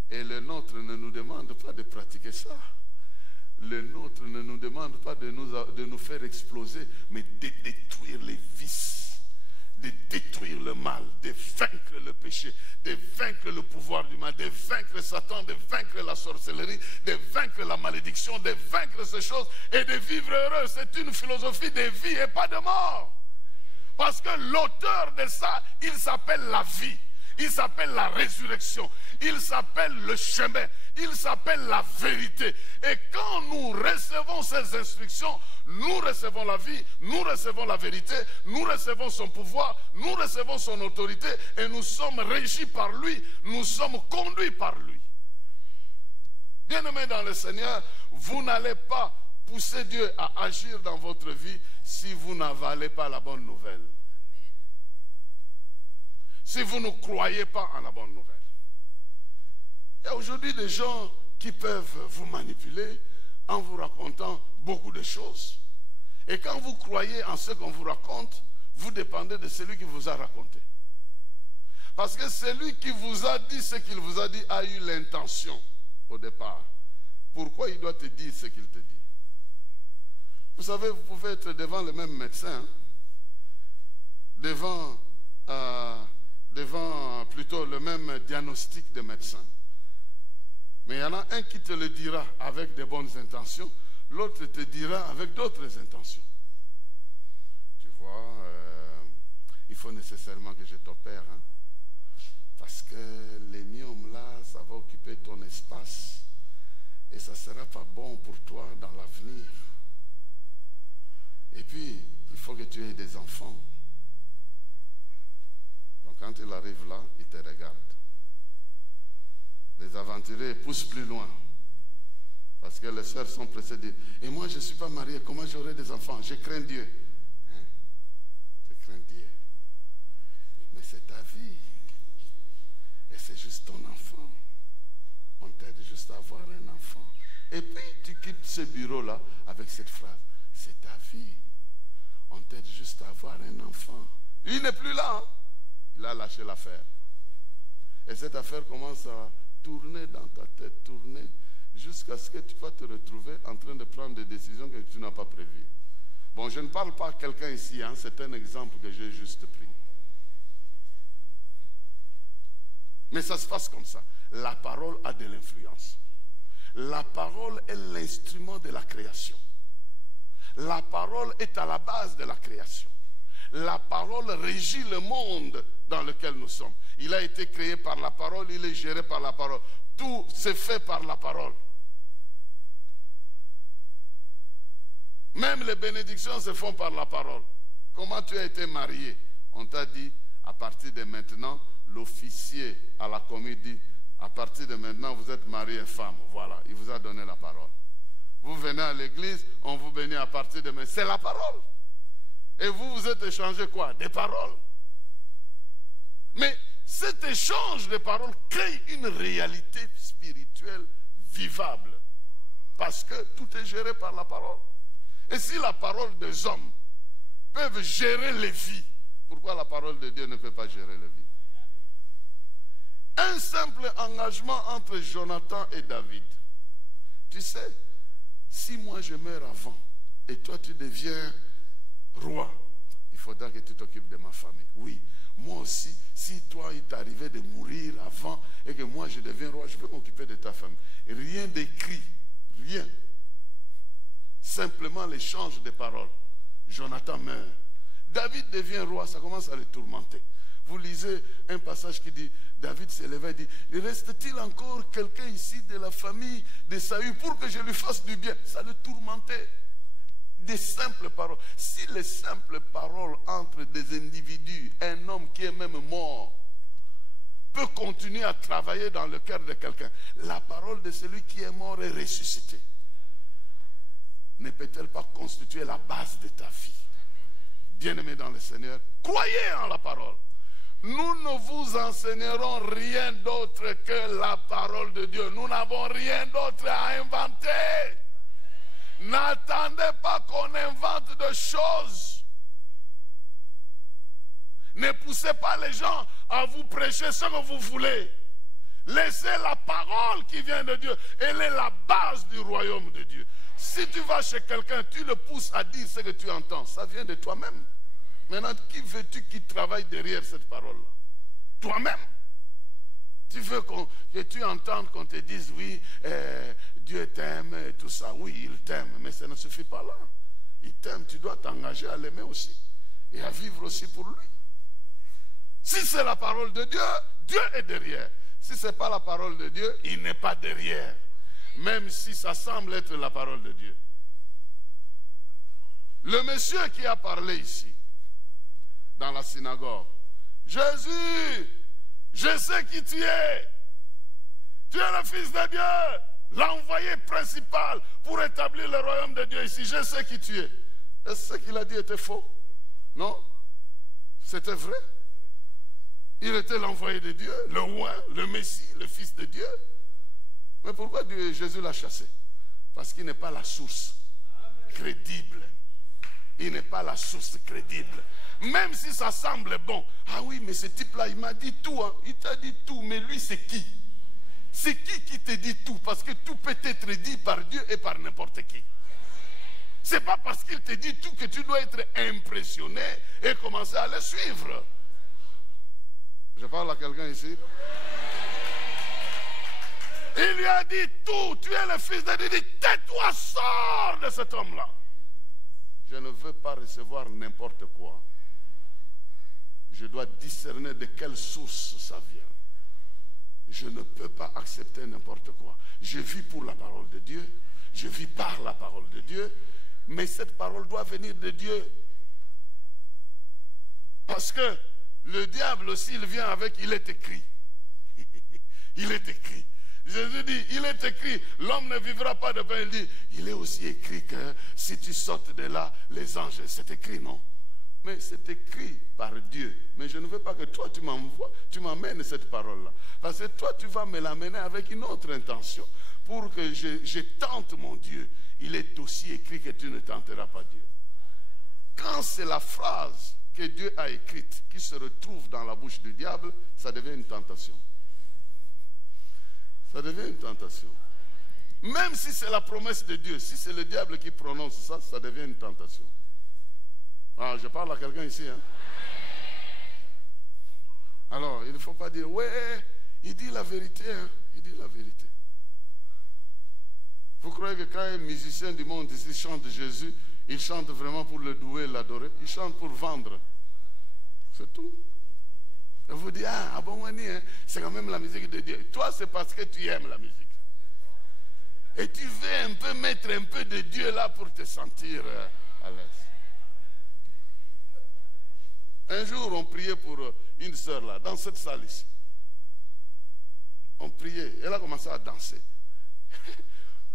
Et le nôtre ne nous demande pas de pratiquer ça. Le nôtre ne nous demande pas de nous faire exploser, mais de détruire les vices, de détruire le mal, de vaincre le péché, de vaincre le pouvoir du mal, de vaincre Satan, de vaincre la sorcellerie, de vaincre la malédiction, de vaincre ces choses et de vivre heureux. C'est une philosophie de vie et pas de mort. Parce que l'auteur de ça, il s'appelle la vie. Il s'appelle la résurrection. Il s'appelle le chemin. Il s'appelle la vérité. Et quand nous recevons ces instructions, nous recevons la vie, nous recevons la vérité, nous recevons son pouvoir, nous recevons son autorité et nous sommes régis par lui, nous sommes conduits par lui. Bien-aimés dans le Seigneur, vous n'allez pas pousser Dieu à agir dans votre vie si vous n'avalez pas la bonne nouvelle. Si vous ne croyez pas en la bonne nouvelle. Il y a aujourd'hui des gens qui peuvent vous manipuler en vous racontant beaucoup de choses. Et quand vous croyez en ce qu'on vous raconte, vous dépendez de celui qui vous a raconté. Parce que celui qui vous a dit ce qu'il vous a dit a eu l'intention au départ. Pourquoi il doit te dire ce qu'il te dit? Vous savez, vous pouvez être devant le même médecin, devant plutôt le même diagnostic de médecin. Mais il y en a un qui te le dira avec de bonnes intentions, l'autre te dira avec d'autres intentions. Tu vois, il faut nécessairement que je t'opère, hein, parce que les myomes là, ça va occuper ton espace et ça ne sera pas bon pour toi dans l'avenir. Et puis, il faut que tu aies des enfants. Donc quand il arrive là, il te regarde. Les aventuriers poussent plus loin. Parce que les sœurs sont pressées de dire, et moi je ne suis pas marié, comment j'aurai des enfants? Je crains Dieu. Hein? Je crains Dieu. Mais c'est ta vie. Et c'est juste ton enfant. On t'aide juste à avoir un enfant. Et puis tu quittes ce bureau-là avec cette phrase. C'est ta vie. On t'aide juste à avoir un enfant. Il n'est plus là. Hein? Il a lâché l'affaire. Et cette affaire commence à tourner dans ta tête, tourner, jusqu'à ce que tu vas te retrouver en train de prendre des décisions que tu n'as pas prévues. Bon, je ne parle pas à quelqu'un ici, hein, c'est un exemple que j'ai juste pris. Mais ça se passe comme ça. La parole a de l'influence. La parole est l'instrument de la création. La parole est à la base de la création. La parole régit le monde dans lequel nous sommes. Il a été créé par la parole, il est géré par la parole. Tout se fait par la parole. Même les bénédictions se font par la parole. Comment tu as été marié? On t'a dit, à partir de maintenant, l'officier à la commis dit, à partir de maintenant, vous êtes marié femme. Voilà, il vous a donné la parole. Vous venez à l'église, on vous bénit à partir de maintenant. C'est la parole. Et vous, vous êtes échangé quoi? Des paroles. Mais cet échange de paroles crée une réalité spirituelle vivable. Parce que tout est géré par la parole. Et si la parole des hommes peuvent gérer les vies, pourquoi la parole de Dieu ne peut pas gérer les vies? Un simple engagement entre Jonathan et David. Tu sais, si moi je meurs avant et toi tu deviens roi, il faudra que tu t'occupes de ma famille. Oui, moi aussi, si toi il t'arrivait de mourir avant et que moi je deviens roi, je peux m'occuper de ta famille. Rien d'écrit, rien. Simplement l'échange de paroles. Jonathan meurt. David devient roi, ça commence à le tourmenter. Vous lisez un passage qui dit, David s'est levé et dit, reste-t-il encore quelqu'un ici de la famille de Saül pour que je lui fasse du bien? Ça le tourmentait. Des simples paroles. Si les simples paroles entre des individus, un homme qui est même mort, peut continuer à travailler dans le cœur de quelqu'un, la parole de celui qui est mort et ressuscité ne peut-elle pas constituer la base de ta vie? Bien-aimés dans le Seigneur, croyez en la parole. Nous ne vous enseignerons rien d'autre que la parole de Dieu. Nous n'avons rien d'autre à inventer. N'attendez pas qu'on invente de choses. Ne poussez pas les gens à vous prêcher ce que vous voulez. Laissez la parole qui vient de Dieu. Elle est la base du royaume de Dieu. Si tu vas chez quelqu'un, tu le pousses à dire ce que tu entends. Ça vient de toi-même. Maintenant, qui veux-tu qui travaille derrière cette parole-là? Toi-même. Tu veux que tu entendes qu'on te dise, oui, Dieu t'aime et tout ça. Oui, il t'aime, mais ça ne suffit pas là. Il t'aime, tu dois t'engager à l'aimer aussi. et à vivre aussi pour lui. Si c'est la parole de Dieu, Dieu est derrière. Si ce n'est pas la parole de Dieu, il n'est pas derrière. Même si ça semble être la parole de Dieu. Le monsieur qui a parlé ici, dans la synagogue, Jésus, je sais qui tu es. Tu es le Fils de Dieu, l'envoyé principal pour établir le royaume de Dieu ici. Je sais qui tu es. Est-ce que ce qu'il a dit était faux? Non, c'était vrai. Il était l'envoyé de Dieu, le roi, le Messie, le Fils de Dieu. Mais pourquoi Jésus l'a chassé? Parce qu'il n'est pas la source crédible. Il n'est pas la source crédible. Même si ça semble bon. Ah oui, mais ce type-là, il m'a dit tout. Hein. Il t'a dit tout, mais lui, c'est qui? C'est qui te dit tout? Parce que tout peut être dit par Dieu et par n'importe qui. C'est pas parce qu'il te dit tout que tu dois être impressionné et commencer à le suivre. Je parle à quelqu'un ici. Il lui a dit tout. Tu es le Fils de Dieu. Il dit, tais-toi, sors de cet homme-là. Je ne veux pas recevoir n'importe quoi. Je dois discerner de quelle source ça vient. Je ne peux pas accepter n'importe quoi. Je vis pour la parole de Dieu. Je vis par la parole de Dieu. Mais cette parole doit venir de Dieu. Parce que le diable aussi, il vient avec, il est écrit. Il est écrit. Jésus dit, il est écrit, l'homme ne vivra pas de pain. Il dit, il est aussi écrit que si tu sortes de là, les anges, c'est écrit, non? Mais c'est écrit par Dieu. Mais je ne veux pas que toi, tu m'envoies, tu m'amènes cette parole-là. Parce que toi, tu vas me l'amener avec une autre intention. Pour que je tente mon Dieu. Il est aussi écrit que tu ne tenteras pas Dieu. Quand c'est la phrase que Dieu a écrite qui se retrouve dans la bouche du diable, ça devient une tentation. Ça devient une tentation. Même si c'est la promesse de Dieu, si c'est le diable qui prononce ça, ça devient une tentation. Ah, je parle à quelqu'un ici. Hein? Alors, il ne faut pas dire, ouais, il dit la vérité. Hein? Il dit la vérité. Vous croyez que quand un musicien du monde ici chante Jésus, il chante vraiment pour le douer et l'adorer? Il chante pour vendre. C'est tout. Et vous dites, ah bon, hein, c'est quand même la musique de Dieu. Toi, c'est parce que tu aimes la musique. Et tu veux un peu mettre un peu de Dieu là pour te sentir à l'aise. Un jour, on priait pour une sœur là, dans cette salle ici. On priait, elle a commencé à danser.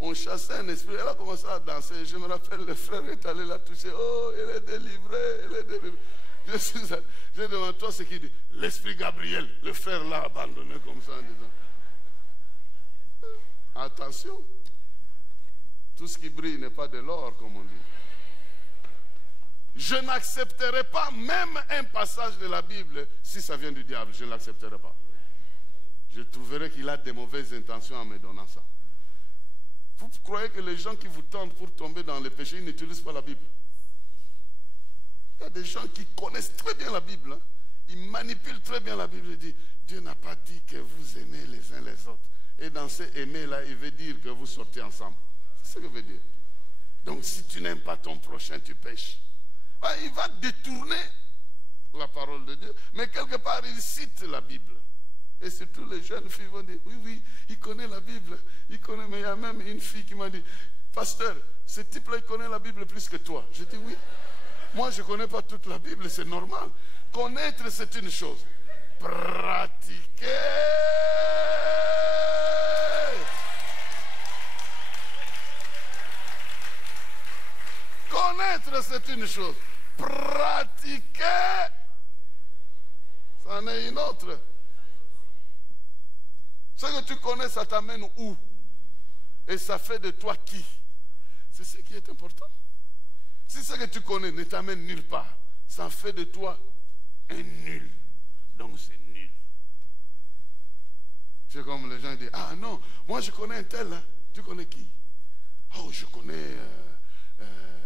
On chassait un esprit, elle a commencé à danser. Je me rappelle, le frère est allé la toucher. Oh, elle est délivrée, elle est délivrée. Je demande, toi, c'est qui dit? L'esprit Gabriel. Le frère l'a abandonné comme ça en disant, attention, tout ce qui brille n'est pas de l'or, comme on dit. Je n'accepterai pas même un passage de la Bible si ça vient du diable. Je ne l'accepterai pas. Je trouverai qu'il a de mauvaises intentions en me donnant ça. Vous croyez que les gens qui vous tentent pour tomber dans les péchés, ils n'utilisent pas la Bible? Il y a des gens qui connaissent très bien la Bible. Hein? Ils manipulent très bien la Bible. Ils disent, Dieu n'a pas dit que vous aimez les uns les autres. Et dans ce aimer-là, il veut dire que vous sortez ensemble. C'est ce que veut dire. Donc si tu n'aimes pas ton prochain, tu pêches. Ben, il va détourner la parole de Dieu. Mais quelque part, il cite la Bible. Et surtout les jeunes filles vont dire, oui, oui, il connaît la Bible. Il connaît, mais il y a même une fille qui m'a dit, pasteur, ce type-là, il connaît la Bible plus que toi. Je dis oui. Moi, je ne connais pas toute la Bible, c'est normal. Connaître, c'est une chose. Pratiquer. Connaître, c'est une chose. Pratiquer, ça en est une autre. Ce que tu connais, ça t'amène où? Et ça fait de toi qui? C'est ce qui est important. Si ce que tu connais ne t'amène nulle part, ça fait de toi un nul. Donc c'est nul. C'est comme les gens disent, ah non, moi je connais un tel. Hein. Tu connais qui? Oh, je connais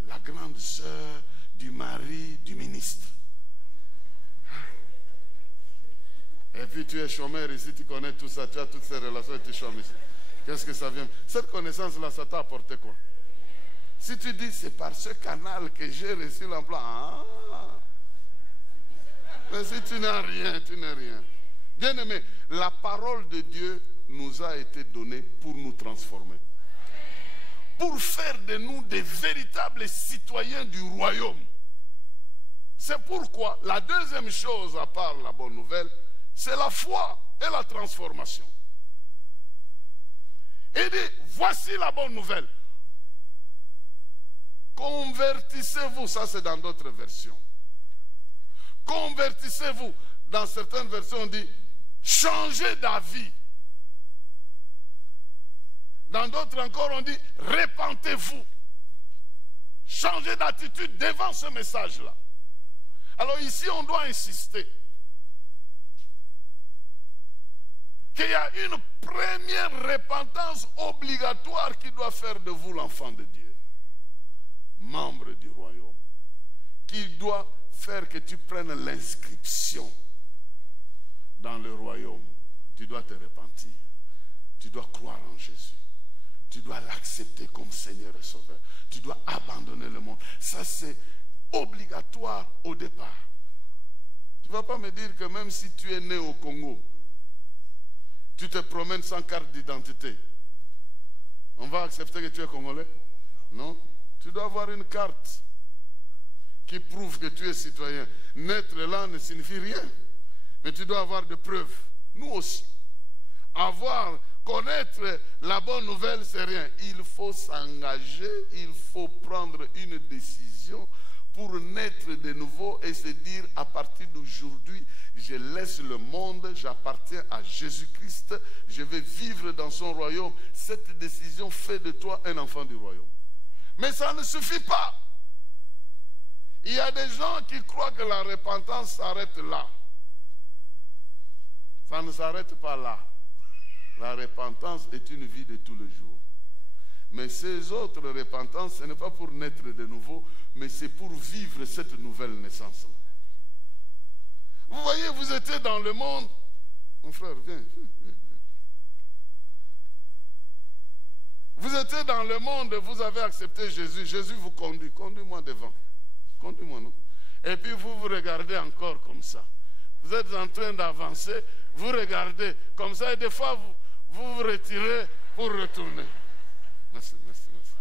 la grande sœur du mari du ministre. Et puis tu es chômeur ici, tu connais tout ça, tu as toutes ces relations et tu chômes ici. Qu'est-ce que ça vient? Cette connaissance-là, ça t'a apporté quoi? Si tu dis, c'est par ce canal que j'ai reçu l'emploi. Ah, Mais si tu n'as rien, tu n'es rien. Bien aimé, la parole de Dieu nous a été donnée pour nous transformer. Pour faire de nous des véritables citoyens du royaume. C'est pourquoi la deuxième chose, à part la bonne nouvelle, c'est la foi et la transformation. Il dit, voici la bonne nouvelle. Convertissez-vous, ça c'est dans d'autres versions. Convertissez-vous. Dans certaines versions, on dit, changez d'avis. Dans d'autres encore, on dit, répentez-vous. Changez d'attitude devant ce message-là. Alors ici, on doit insister qu'il y a une première repentance obligatoire qui doit faire de vous l'enfant de Dieu, membre du royaume, qui doit faire que tu prennes l'inscription dans le royaume. Tu dois te repentir, tu dois croire en Jésus, tu dois l'accepter comme Seigneur et Sauveur, tu dois abandonner le monde. Ça c'est obligatoire au départ. Tu ne vas pas me dire que même si tu es né au Congo, tu te promènes sans carte d'identité, on va accepter que tu es Congolais? Non. Tu dois avoir une carte qui prouve que tu es citoyen. Naître là ne signifie rien. Mais tu dois avoir des preuves. Nous aussi. Connaître la bonne nouvelle, c'est rien. Il faut s'engager, il faut prendre une décision pour naître de nouveau et se dire, à partir d'aujourd'hui, je laisse le monde, j'appartiens à Jésus-Christ, je vais vivre dans son royaume. Cette décision fait de toi un enfant du royaume. Mais ça ne suffit pas. Il y a des gens qui croient que la repentance s'arrête là. Ça ne s'arrête pas là. La repentance est une vie de tous les jours. Mais ces autres repentances, ce n'est pas pour naître de nouveau, mais c'est pour vivre cette nouvelle naissance-là. Vous voyez, vous étiez dans le monde. Mon frère, viens. Vous étiez dans le monde, vous avez accepté Jésus. Jésus vous conduit. Conduis-moi devant. Conduis-moi, non? Et puis vous vous regardez encore comme ça. Vous êtes en train d'avancer, vous regardez comme ça, et des fois vous vous retirez pour retourner. Merci, merci, merci.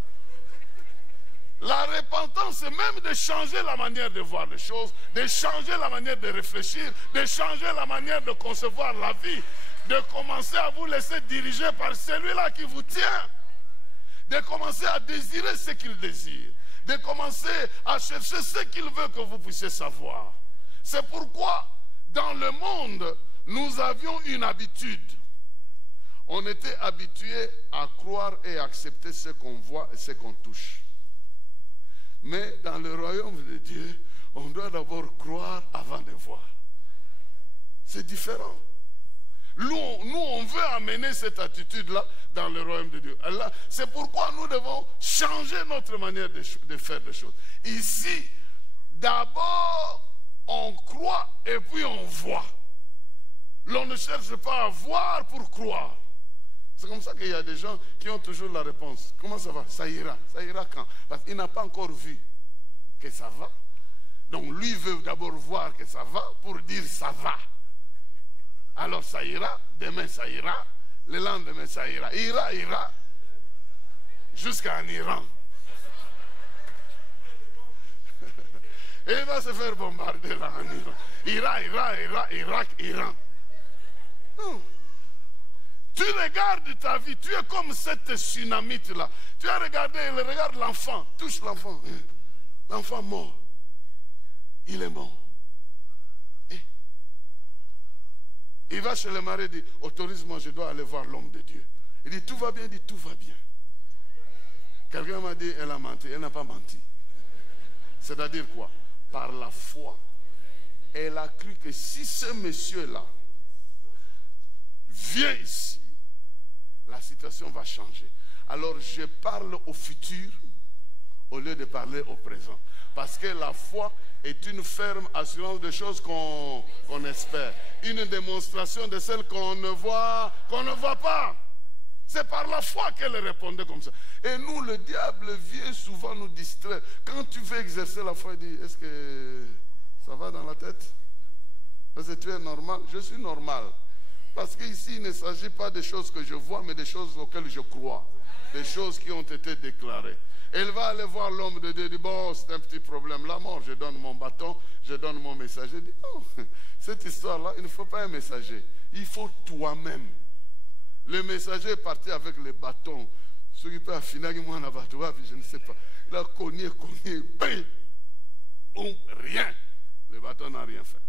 La repentance, c'est même de changer la manière de voir les choses, de changer la manière de réfléchir, de changer la manière de concevoir la vie, de commencer à vous laisser diriger par celui-là qui vous tient, de commencer à désirer ce qu'il désire, de commencer à chercher ce qu'il veut que vous puissiez savoir. C'est pourquoi, dans le monde, nous avions une habitude. On était habitué à croire et accepter ce qu'on voit et ce qu'on touche. Mais dans le royaume de Dieu, on doit d'abord croire avant de voir. C'est différent. Nous, on veut amener cette attitude-là dans le royaume de Dieu. C'est pourquoi nous devons changer notre manière de faire les choses. Ici, d'abord, on croit et puis on voit. L'on ne cherche pas à voir pour croire. C'est comme ça qu'il y a des gens qui ont toujours la réponse. Comment ça va? Ça ira quand? Parce qu'il n'a pas encore vu que ça va. Donc lui veut d'abord voir que ça va pour dire ça va. Alors ça ira, demain ça ira, le lendemain ça ira. Ira, jusqu'en Iran. Et il va se faire bombarder là en Iran. Irak, Iran. Non. Tu regardes ta vie, tu es comme cette tsunamite-là. Tu as regardé, regarde l'enfant, touche l'enfant. L'enfant mort. Il est mort. Et il va chez le mari et dit, autorise-moi, je dois aller voir l'homme de Dieu. Il dit, tout va bien? Il dit, tout va bien. Quelqu'un m'a dit, elle a menti. Elle n'a pas menti. C'est-à-dire quoi? Par la foi, elle a cru que si ce monsieur-là vient ici, la situation va changer. Alors je parle au futur au lieu de parler au présent. Parce que la foi est une ferme assurance des choses qu'on espère. Une démonstration de celles qu'on ne voit pas. C'est par la foi qu'elle répondait comme ça. Et nous, le diable vient souvent nous distraire. Quand tu veux exercer la foi, il dit, est-ce que ça va dans la tête? José, tu es normal? Je suis normal. Parce qu'ici, il ne s'agit pas des choses que je vois, mais des choses auxquelles je crois. Des choses qui ont été déclarées. Elle va aller voir l'homme de Dieu et dit, bon, c'est un petit problème, la mort, je donne mon bâton, je donne mon messager. Il dit, non, cette histoire-là, il ne faut pas un messager. Il faut toi-même. Le messager est parti avec les bâtons. Ceux qui peuvent affiner, moi, la bâton, je ne sais pas. Il a cogné, rien. Le bâton n'a rien fait.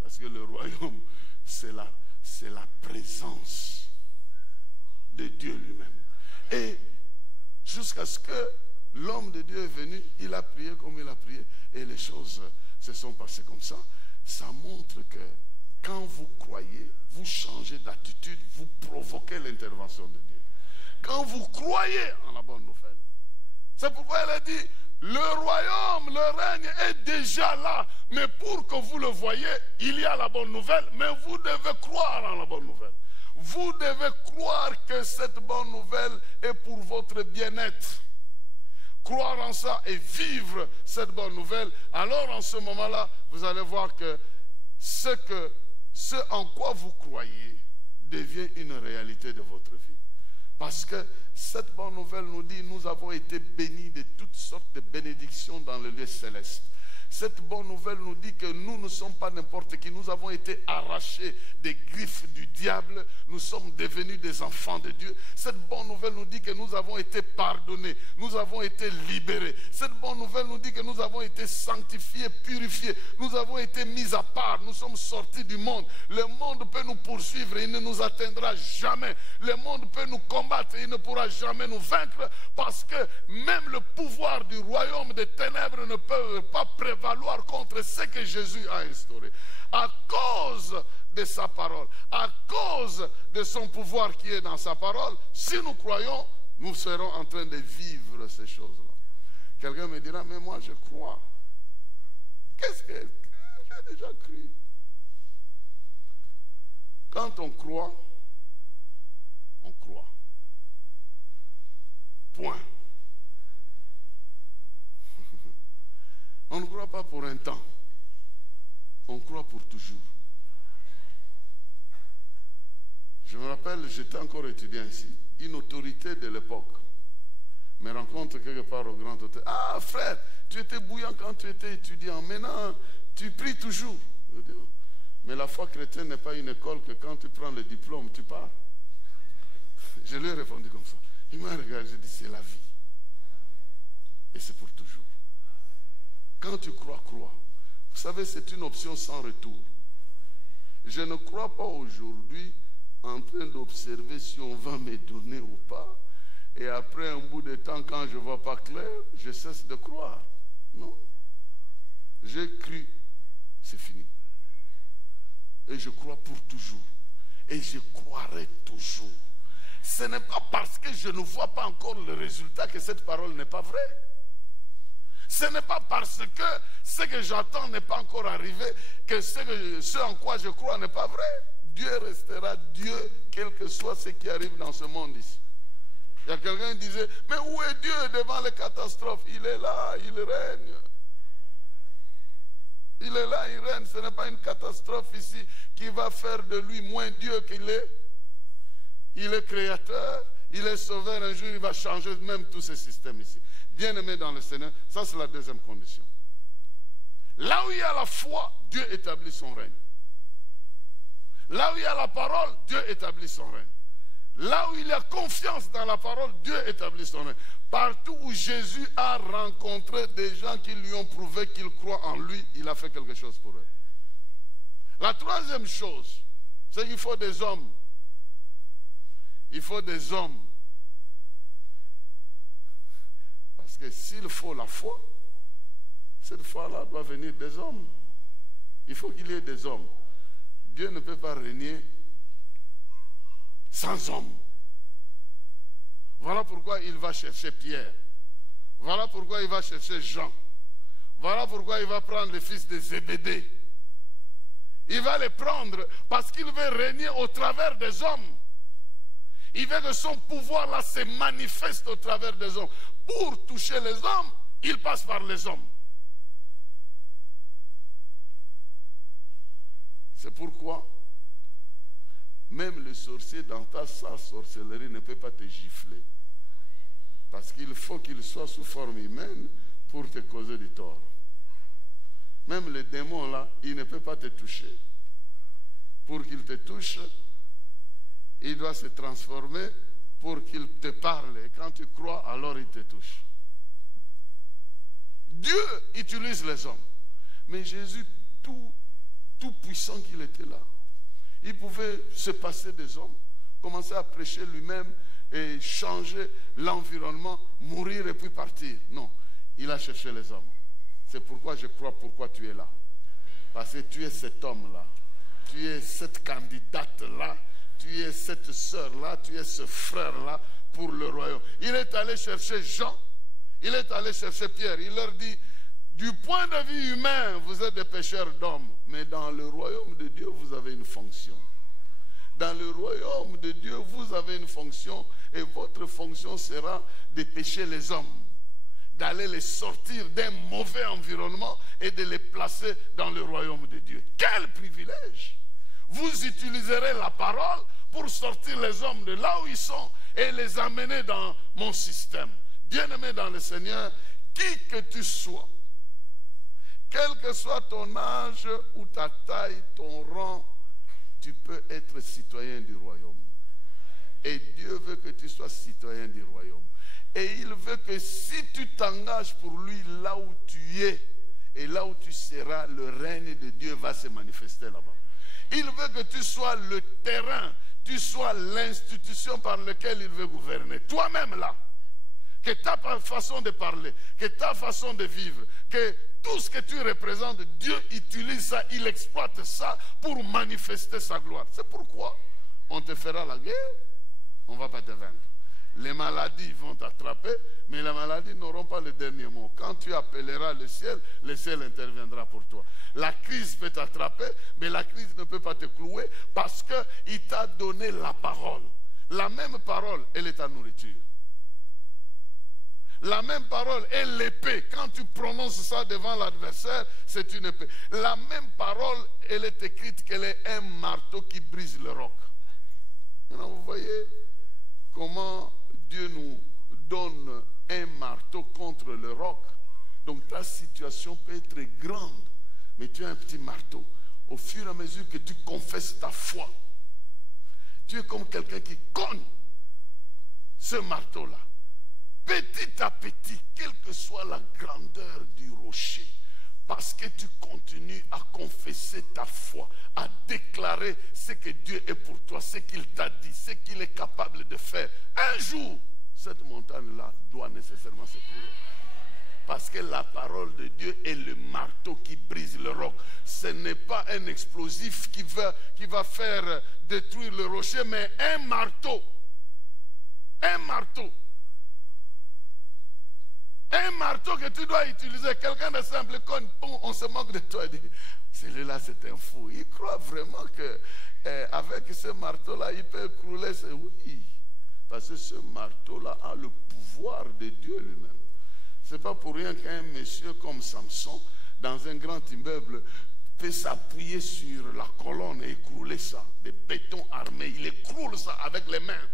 Parce que le royaume, c'est la présence de Dieu lui-même. Et jusqu'à ce que l'homme de Dieu est venu, il a prié comme il a prié, et les choses se sont passées comme ça. Ça montre que quand vous croyez, vous changez d'attitude, vous provoquez l'intervention de Dieu. Quand vous croyez en la bonne nouvelle. C'est pourquoi elle a dit, le royaume, le règne est déjà là. Mais pour que vous le voyez, il y a la bonne nouvelle, mais vous devez croire en la bonne nouvelle. Vous devez croire que cette bonne nouvelle est pour votre bien-être. Croire en ça et vivre cette bonne nouvelle. Alors en ce moment-là, vous allez voir que ce en quoi vous croyez devient une réalité de votre vie. Parce que cette bonne nouvelle nous dit, nous avons été bénis de toutes sortes de bénédictions dans le lieu céleste. Cette bonne nouvelle nous dit que nous ne sommes pas n'importe qui. Nous avons été arrachés des griffes du diable. Nous sommes devenus des enfants de Dieu. Cette bonne nouvelle nous dit que nous avons été pardonnés. Nous avons été libérés. Cette bonne nouvelle nous dit que nous avons été sanctifiés, purifiés. Nous avons été mis à part. Nous sommes sortis du monde. Le monde peut nous poursuivre et il ne nous atteindra jamais. Le monde peut nous combattre et il ne pourra jamais nous vaincre parce que même le pouvoir du royaume des ténèbres ne peut pas prévaloir contre ce que Jésus a instauré. À cause de sa parole, à cause de son pouvoir qui est dans sa parole, si nous croyons, nous serons en train de vivre ces choses-là. Quelqu'un me dira, mais moi je crois. Qu'est-ce que j'ai déjà cru? Quand on croit, on croit. Point. On ne croit pas pour un temps. On croit pour toujours. Je me rappelle, j'étais encore étudiant ici. Une autorité de l'époque me rencontre quelque part au Grand Hôtel. Ah frère, tu étais bouillant quand tu étais étudiant. Maintenant, tu pries toujours. Je dis, non. Mais la foi chrétienne n'est pas une école que quand tu prends le diplôme, tu pars. Je lui ai répondu comme ça. Il m'a regardé, j'ai dit, c'est la vie. Et c'est pour toujours. Quand tu crois, crois. Vous savez, c'est une option sans retour. Je ne crois pas aujourd'hui en train d'observer si on va me donner ou pas. Et après un bout de temps, quand je ne vois pas clair, je cesse de croire. Non. J'ai cru, c'est fini. Et je crois pour toujours. Et je croirai toujours. Ce n'est pas parce que je ne vois pas encore le résultat que cette parole n'est pas vraie. Ce n'est pas parce que ce que j'entends n'est pas encore arrivé que ce en quoi je crois n'est pas vrai. Dieu restera Dieu, quel que soit ce qui arrive dans ce monde ici. Il y a quelqu'un qui disait, mais où est Dieu devant les catastrophes? Il est là, il règne. Il est là, il règne. Ce n'est pas une catastrophe ici qui va faire de lui moins Dieu qu'il est. Il est créateur, il est sauveur. Un jour, il va changer même tous ces systèmes ici. Bien-aimé dans le Seigneur, ça c'est la deuxième condition. Là où il y a la foi, Dieu établit son règne. Là où il y a la parole, Dieu établit son règne. Là où il y a confiance dans la parole, Dieu établit son règne. Partout où Jésus a rencontré des gens qui lui ont prouvé qu'ils croient en lui, il a fait quelque chose pour eux. La troisième chose, c'est qu'il faut des hommes. Il faut des hommes. Parce que s'il faut la foi, cette foi-là doit venir des hommes. Il faut qu'il y ait des hommes. Dieu ne peut pas régner sans hommes. Voilà pourquoi il va chercher Pierre. Voilà pourquoi il va chercher Jean. Voilà pourquoi il va prendre les fils de Zébédée. Il va les prendre parce qu'il veut régner au travers des hommes. Il veut que son pouvoir là se manifeste au travers des hommes. Pour toucher les hommes, il passe par les hommes. C'est pourquoi même le sorcier dans ta sorcellerie ne peut pas te gifler. Parce qu'il faut qu'il soit sous forme humaine pour te causer du tort. Même le démon là, il ne peut pas te toucher. Pour qu'il te touche, il doit se transformer pour qu'il te parle. Et quand tu crois, alors il te touche. Dieu utilise les hommes. Mais Jésus, tout puissant qu'il était là, il pouvait se passer des hommes, commencer à prêcher lui-même et changer l'environnement, mourir et puis partir. Non, il a cherché les hommes. C'est pourquoi je crois pourquoi tu es là. Parce que tu es cet homme-là. Tu es cette candidate-là. Tu es cette sœur-là. Tu es ce frère-là pour le royaume. Il est allé chercher Jean. Il est allé chercher Pierre. Il leur dit, du point de vue humain, vous êtes des pécheurs d'hommes. Mais dans le royaume de Dieu, vous avez une fonction. Dans le royaume de Dieu, vous avez une fonction. Et votre fonction sera de pécher les hommes. D'aller les sortir d'un mauvais environnement et de les placer dans le royaume de Dieu. Quel privilège! Vous utiliserez la parole pour sortir les hommes de là où ils sont et les amener dans mon système. Bien-aimé dans le Seigneur, qui que tu sois, quel que soit ton âge ou ta taille, ton rang, tu peux être citoyen du royaume. Et Dieu veut que tu sois citoyen du royaume. Et il veut que si tu t'engages pour lui là où tu es et là où tu seras, le règne de Dieu va se manifester là-bas. Il veut que tu sois le terrain, tu sois l'institution par laquelle il veut gouverner. Toi-même là, que ta façon de parler, que ta façon de vivre, que tout ce que tu représentes, Dieu utilise ça, il exploite ça pour manifester sa gloire. C'est pourquoi on te fera la guerre, on ne va pas te vaincre. Les maladies vont t'attraper, mais les maladies n'auront pas le dernier mot. Quand tu appelleras le ciel interviendra pour toi. La crise peut t'attraper, mais la crise ne peut pas te clouer parce qu'il t'a donné la parole. La même parole, elle est ta nourriture. La même parole est l'épée. Quand tu prononces ça devant l'adversaire, c'est une épée. La même parole, elle est écrite qu'elle est un marteau qui brise le roc. Maintenant, vous voyez comment Dieu nous donne un marteau contre le roc. Donc ta situation peut être grande, mais tu as un petit marteau. Au fur et à mesure que tu confesses ta foi, tu es comme quelqu'un qui cogne ce marteau-là. Petit à petit, quelle que soit la grandeur du rocher, parce que tu continues à confesser ta foi, à déclarer ce que Dieu est pour toi, ce qu'il t'a dit, ce qu'il est capable de faire. Un jour, cette montagne-là doit nécessairement se couler. Parce que la parole de Dieu est le marteau qui brise le roc. Ce n'est pas un explosif qui va faire détruire le rocher, mais un marteau. Un marteau. Un marteau que tu dois utiliser. Quelqu'un de simple, on se moque de toi et dit, celui-là c'est un fou. Il croit vraiment qu'avec ce marteau-là, il peut écrouler. Oui, parce que ce marteau-là a le pouvoir de Dieu lui-même. Ce n'est pas pour rien qu'un monsieur comme Samson, dans un grand immeuble, peut s'appuyer sur la colonne et écrouler ça. Des bétons armés, il écroule ça avec les mains.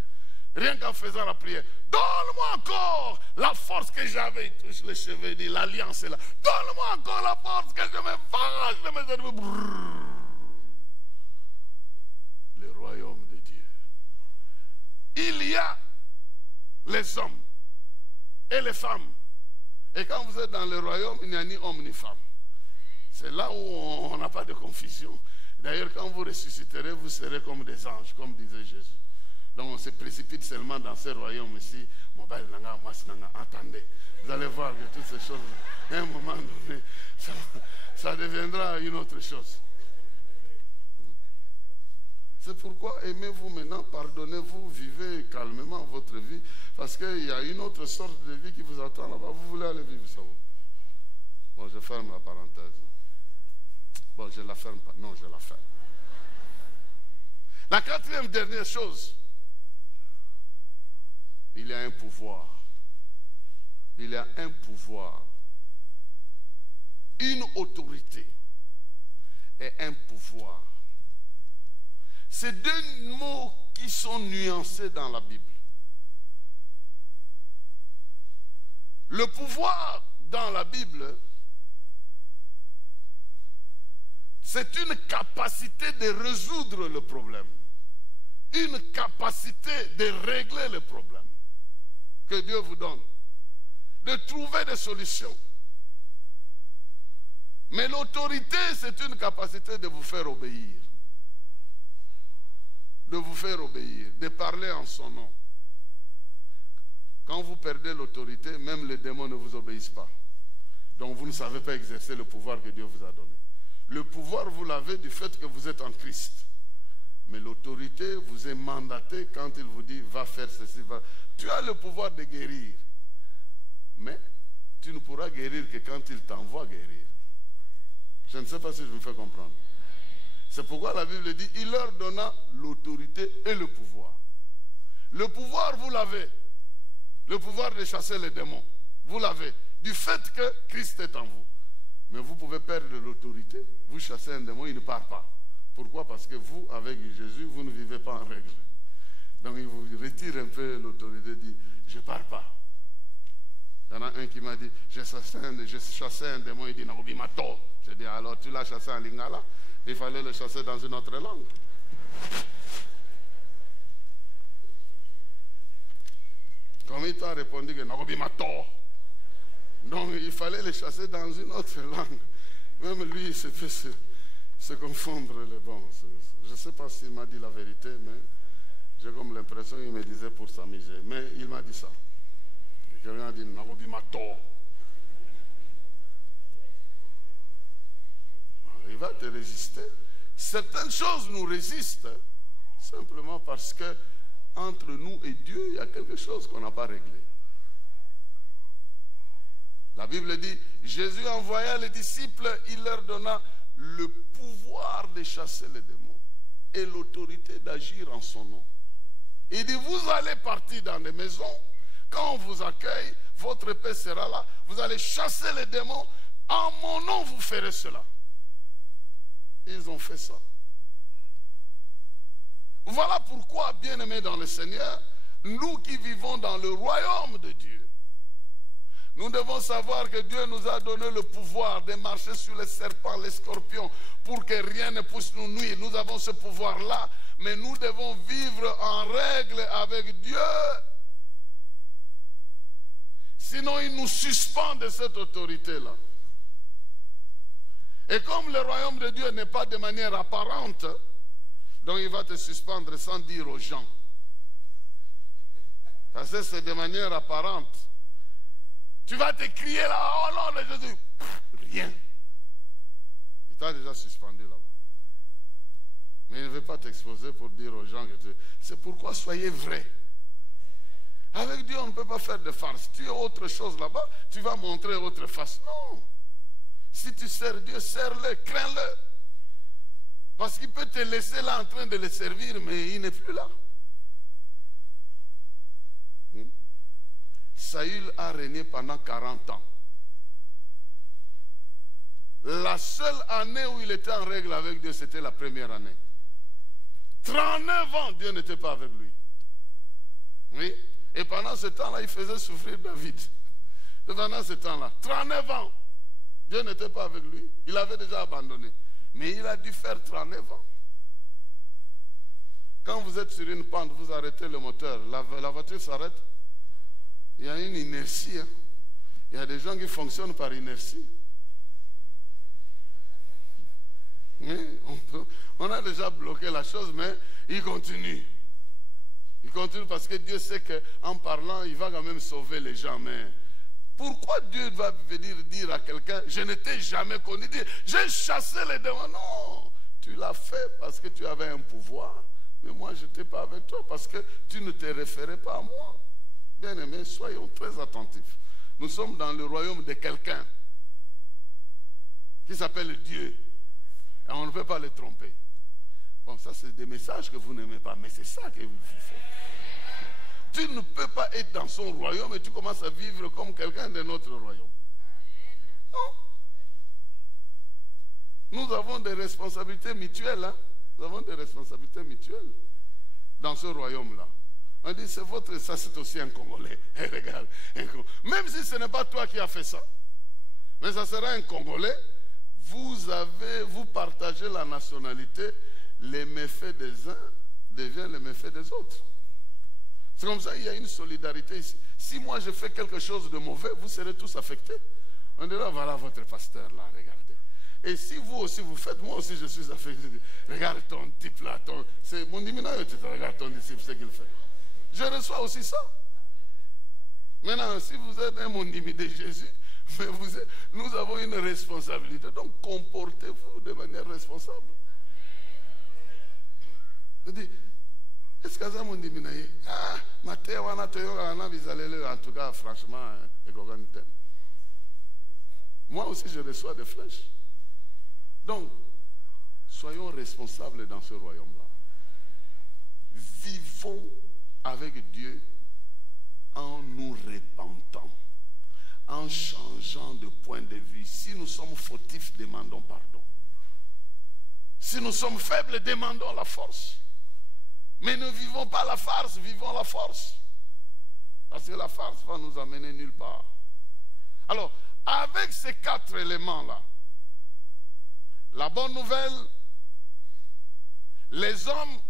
Rien qu'en faisant la prière. Donne-moi encore la force que j'avais. Il touche les cheveux, il dit, l'alliance est là. Donne-moi encore la force que je me venge de mes ennemis. Le royaume de Dieu. Il y a les hommes et les femmes. Et quand vous êtes dans le royaume, il n'y a ni homme ni femme. C'est là où on n'a pas de confusion. D'ailleurs, quand vous ressusciterez, vous serez comme des anges, comme disait Jésus. Donc on se précipite seulement dans ce royaume ici. Attendez, vous allez voir que toutes ces choses, à un moment donné, ça deviendra une autre chose. C'est pourquoi aimez-vous maintenant, pardonnez-vous, vivez calmement votre vie, parce qu'il y a une autre sorte de vie qui vous attend là-bas. Vous voulez aller vivre ça? Bon, je ferme la parenthèse. Bon, je ne la ferme pas. Non, je la ferme. La quatrième dernière chose, il y a un pouvoir. Il y a un pouvoir, une autorité et un pouvoir C'est deux mots qui sont nuancés dans la Bible. Le pouvoir dans la Bible, c'est une capacité de résoudre le problème. Une capacité de régler le problème que Dieu vous donne. De trouver des solutions. Mais l'autorité, c'est une capacité de vous faire obéir. De vous faire obéir, de parler en son nom. Quand vous perdez l'autorité, même les démons ne vous obéissent pas. Donc vous ne savez pas exercer le pouvoir que Dieu vous a donné. Le pouvoir, vous l'avez du fait que vous êtes en Christ. Mais l'autorité vous est mandatée quand il vous dit, va faire ceci, va. Tu as le pouvoir de guérir. Mais tu ne pourras guérir que quand il t'envoie guérir. Je ne sais pas si je me fais comprendre. C'est pourquoi la Bible dit, il leur donna l'autorité et le pouvoir. Le pouvoir, vous l'avez. Le pouvoir de chasser les démons, vous l'avez. Du fait que Christ est en vous. Mais vous pouvez perdre l'autorité. Vous chassez un démon, il ne part pas. Pourquoi? Parce que vous, avec Jésus, vous ne vivez pas en règle. Donc il vous retire un peu l'autorité, dit, je ne pars pas. Il y en a un qui m'a dit, j'ai chassé un démon, il dit, Naobi Mato. J'ai dit, alors tu l'as chassé en lingala? Il fallait le chasser dans une autre langue. Comme il t'a répondu que Naobi Mato. Donc il fallait le chasser dans une autre langue. Même lui, il s'est fait se confondre les bons. Je ne sais pas s'il m'a dit la vérité, mais j'ai comme l'impression qu'il me disait pour s'amuser. Mais il m'a dit ça. Et quelqu'un a dit Naobi Mato. Il va te résister. Certaines choses nous résistent simplement parce que entre nous et Dieu, il y a quelque chose qu'on n'a pas réglé. La Bible dit, Jésus envoya les disciples, il leur donna le pouvoir de chasser les démons et l'autorité d'agir en son nom. Il dit, vous allez partir dans des maisons, quand on vous accueille, votre paix sera là, vous allez chasser les démons, en mon nom vous ferez cela. Ils ont fait ça. Voilà pourquoi, bien-aimés dans le Seigneur, nous qui vivons dans le royaume de Dieu, nous devons savoir que Dieu nous a donné le pouvoir de marcher sur les serpents, les scorpions, pour que rien ne puisse nous nuire. Nous avons ce pouvoir-là, mais nous devons vivre en règle avec Dieu. Sinon, il nous suspend de cette autorité-là. Et comme le royaume de Dieu n'est pas de manière apparente, donc il va te suspendre sans dire aux gens. Parce que c'est de manière apparente. Tu vas te crier là, oh non, Jésus. Rien. Il t'a déjà suspendu là-bas. Mais il ne veut pas t'exposer pour dire aux gens que tu... C'est pourquoi soyez vrais. Avec Dieu, on ne peut pas faire de farce. Tu es autre chose là-bas, tu vas montrer autre face. Non. Si tu sers Dieu, sers-le, crains-le. Parce qu'il peut te laisser là en train de le servir, mais il n'est plus là. Saül a régné pendant 40 ans. La seule année où il était en règle avec Dieu, c'était la première année. 39 ans, Dieu n'était pas avec lui. Oui. Et pendant ce temps-là, il faisait souffrir David. Et pendant ce temps-là, 39 ans, Dieu n'était pas avec lui. Il avait déjà abandonné. Mais il a dû faire 39 ans. Quand vous êtes sur une pente, vous arrêtez le moteur, la voiture s'arrête. Il y a une inertie. Hein. Il y a des gens qui fonctionnent par inertie. Mais on a déjà bloqué la chose, mais il continue. Il continue parce que Dieu sait qu'en parlant, il va quand même sauver les gens. Mais pourquoi Dieu va venir dire à quelqu'un, je ne t'ai jamais connu, dire, j'ai chassé les démons? Non, tu l'as fait parce que tu avais un pouvoir. Mais moi, je n'étais pas avec toi parce que tu ne te référais pas à moi. Bien-aimés, soyons très attentifs. Nous sommes dans le royaume de quelqu'un qui s'appelle Dieu. Et on ne peut pas le tromper. Bon, ça, c'est des messages que vous n'aimez pas, mais c'est ça que vous faites. Tu ne peux pas être dans son royaume et tu commences à vivre comme quelqu'un de notre royaume. Non. Nous avons des responsabilités mutuelles. Hein? Nous avons des responsabilités mutuelles dans ce royaume-là. On dit, c'est votre, ça c'est aussi un Congolais. Regarde, même si ce n'est pas toi qui as fait ça, mais ça sera un Congolais, vous partagez la nationalité, les méfaits des uns deviennent les méfaits des autres. C'est comme ça, il y a une solidarité ici. Si moi je fais quelque chose de mauvais, vous serez tous affectés. On dira, voilà votre pasteur là, regardez. Et si vous aussi vous faites, moi aussi je suis affecté. Regarde ton type là, c'est mon diminué, regarde ton disciple, ce qu'il fait. Je reçois aussi ça. Maintenant, si vous êtes un mondimi de Jésus, mais nous avons une responsabilité. Donc, comportez-vous de manière responsable. Je dis, est-ce que ça mon diminué? Ah, en tout cas, franchement, moi aussi, je reçois des flèches. Donc, soyons responsables dans ce royaume-là. Vivons avec Dieu en nous repentant, en changeant de point de vue. Si nous sommes fautifs, demandons pardon. Si nous sommes faibles, demandons la force. Mais ne vivons pas la farce, vivons la force. Parce que la farce va nous amener nulle part. Alors, avec ces 4 éléments-là, la bonne nouvelle, les hommes,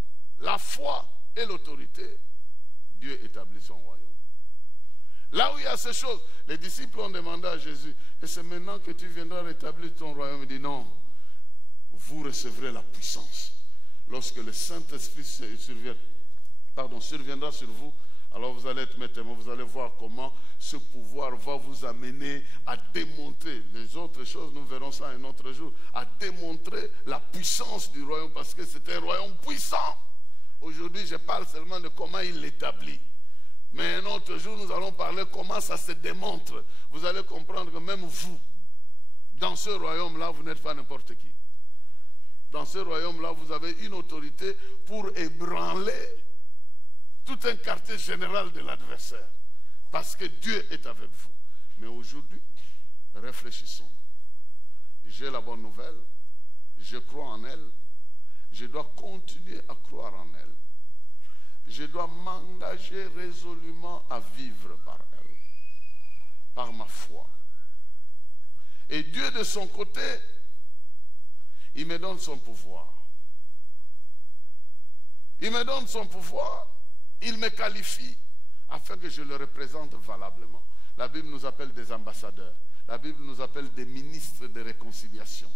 la foi et l'autorité, Dieu établit son royaume. Là où il y a ces choses, les disciples ont demandé à Jésus, et c'est maintenant que tu viendras rétablir ton royaume. Il dit non, vous recevrez la puissance. Lorsque le Saint-Esprit surviendra sur vous, alors vous allez être mes témoins, vous allez voir comment ce pouvoir va vous amener à démontrer, les autres choses, nous verrons ça un autre jour, à démontrer la puissance du royaume, parce que c'est un royaume puissant. Aujourd'hui, je parle seulement de comment il l'établit. Mais un autre jour, nous allons parler comment ça se démontre. Vous allez comprendre que même vous, dans ce royaume-là, vous n'êtes pas n'importe qui. Dans ce royaume-là, vous avez une autorité pour ébranler tout un quartier général de l'adversaire. Parce que Dieu est avec vous. Mais aujourd'hui, réfléchissons. J'ai la bonne nouvelle. Je crois en elle. Je dois continuer à croire en elle. Je dois m'engager résolument à vivre par elle. Par ma foi. Et Dieu, de son côté, il me donne son pouvoir. Il me donne son pouvoir. Il me qualifie afin que je le représente valablement. La Bible nous appelle des ambassadeurs. La Bible nous appelle des ministres de réconciliation.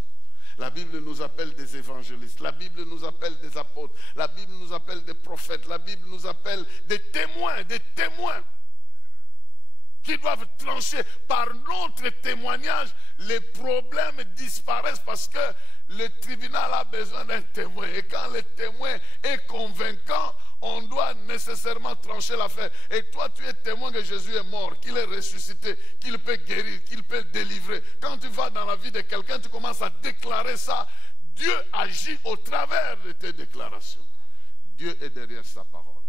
La Bible nous appelle des évangélistes. La Bible nous appelle des apôtres. La Bible nous appelle des prophètes. La Bible nous appelle des témoins qui doivent trancher. Par notre témoignage, les problèmes disparaissent parce que le tribunal a besoin d'un témoin. Et quand le témoin est convaincant, on doit nécessairement trancher l'affaire. Et toi, tu es témoin que Jésus est mort, qu'il est ressuscité, qu'il peut guérir, qu'il peut délivrer. Quand tu vas dans la vie de quelqu'un, tu commences à déclarer ça. Dieu agit au travers de tes déclarations. Dieu est derrière sa parole.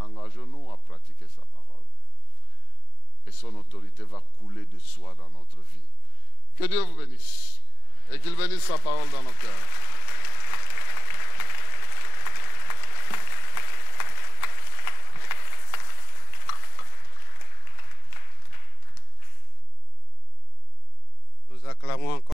Engageons-nous à pratiquer sa parole. Et son autorité va couler de soi dans notre vie. Que Dieu vous bénisse. Et qu'il bénisse sa parole dans nos cœurs. Nous acclamons encore.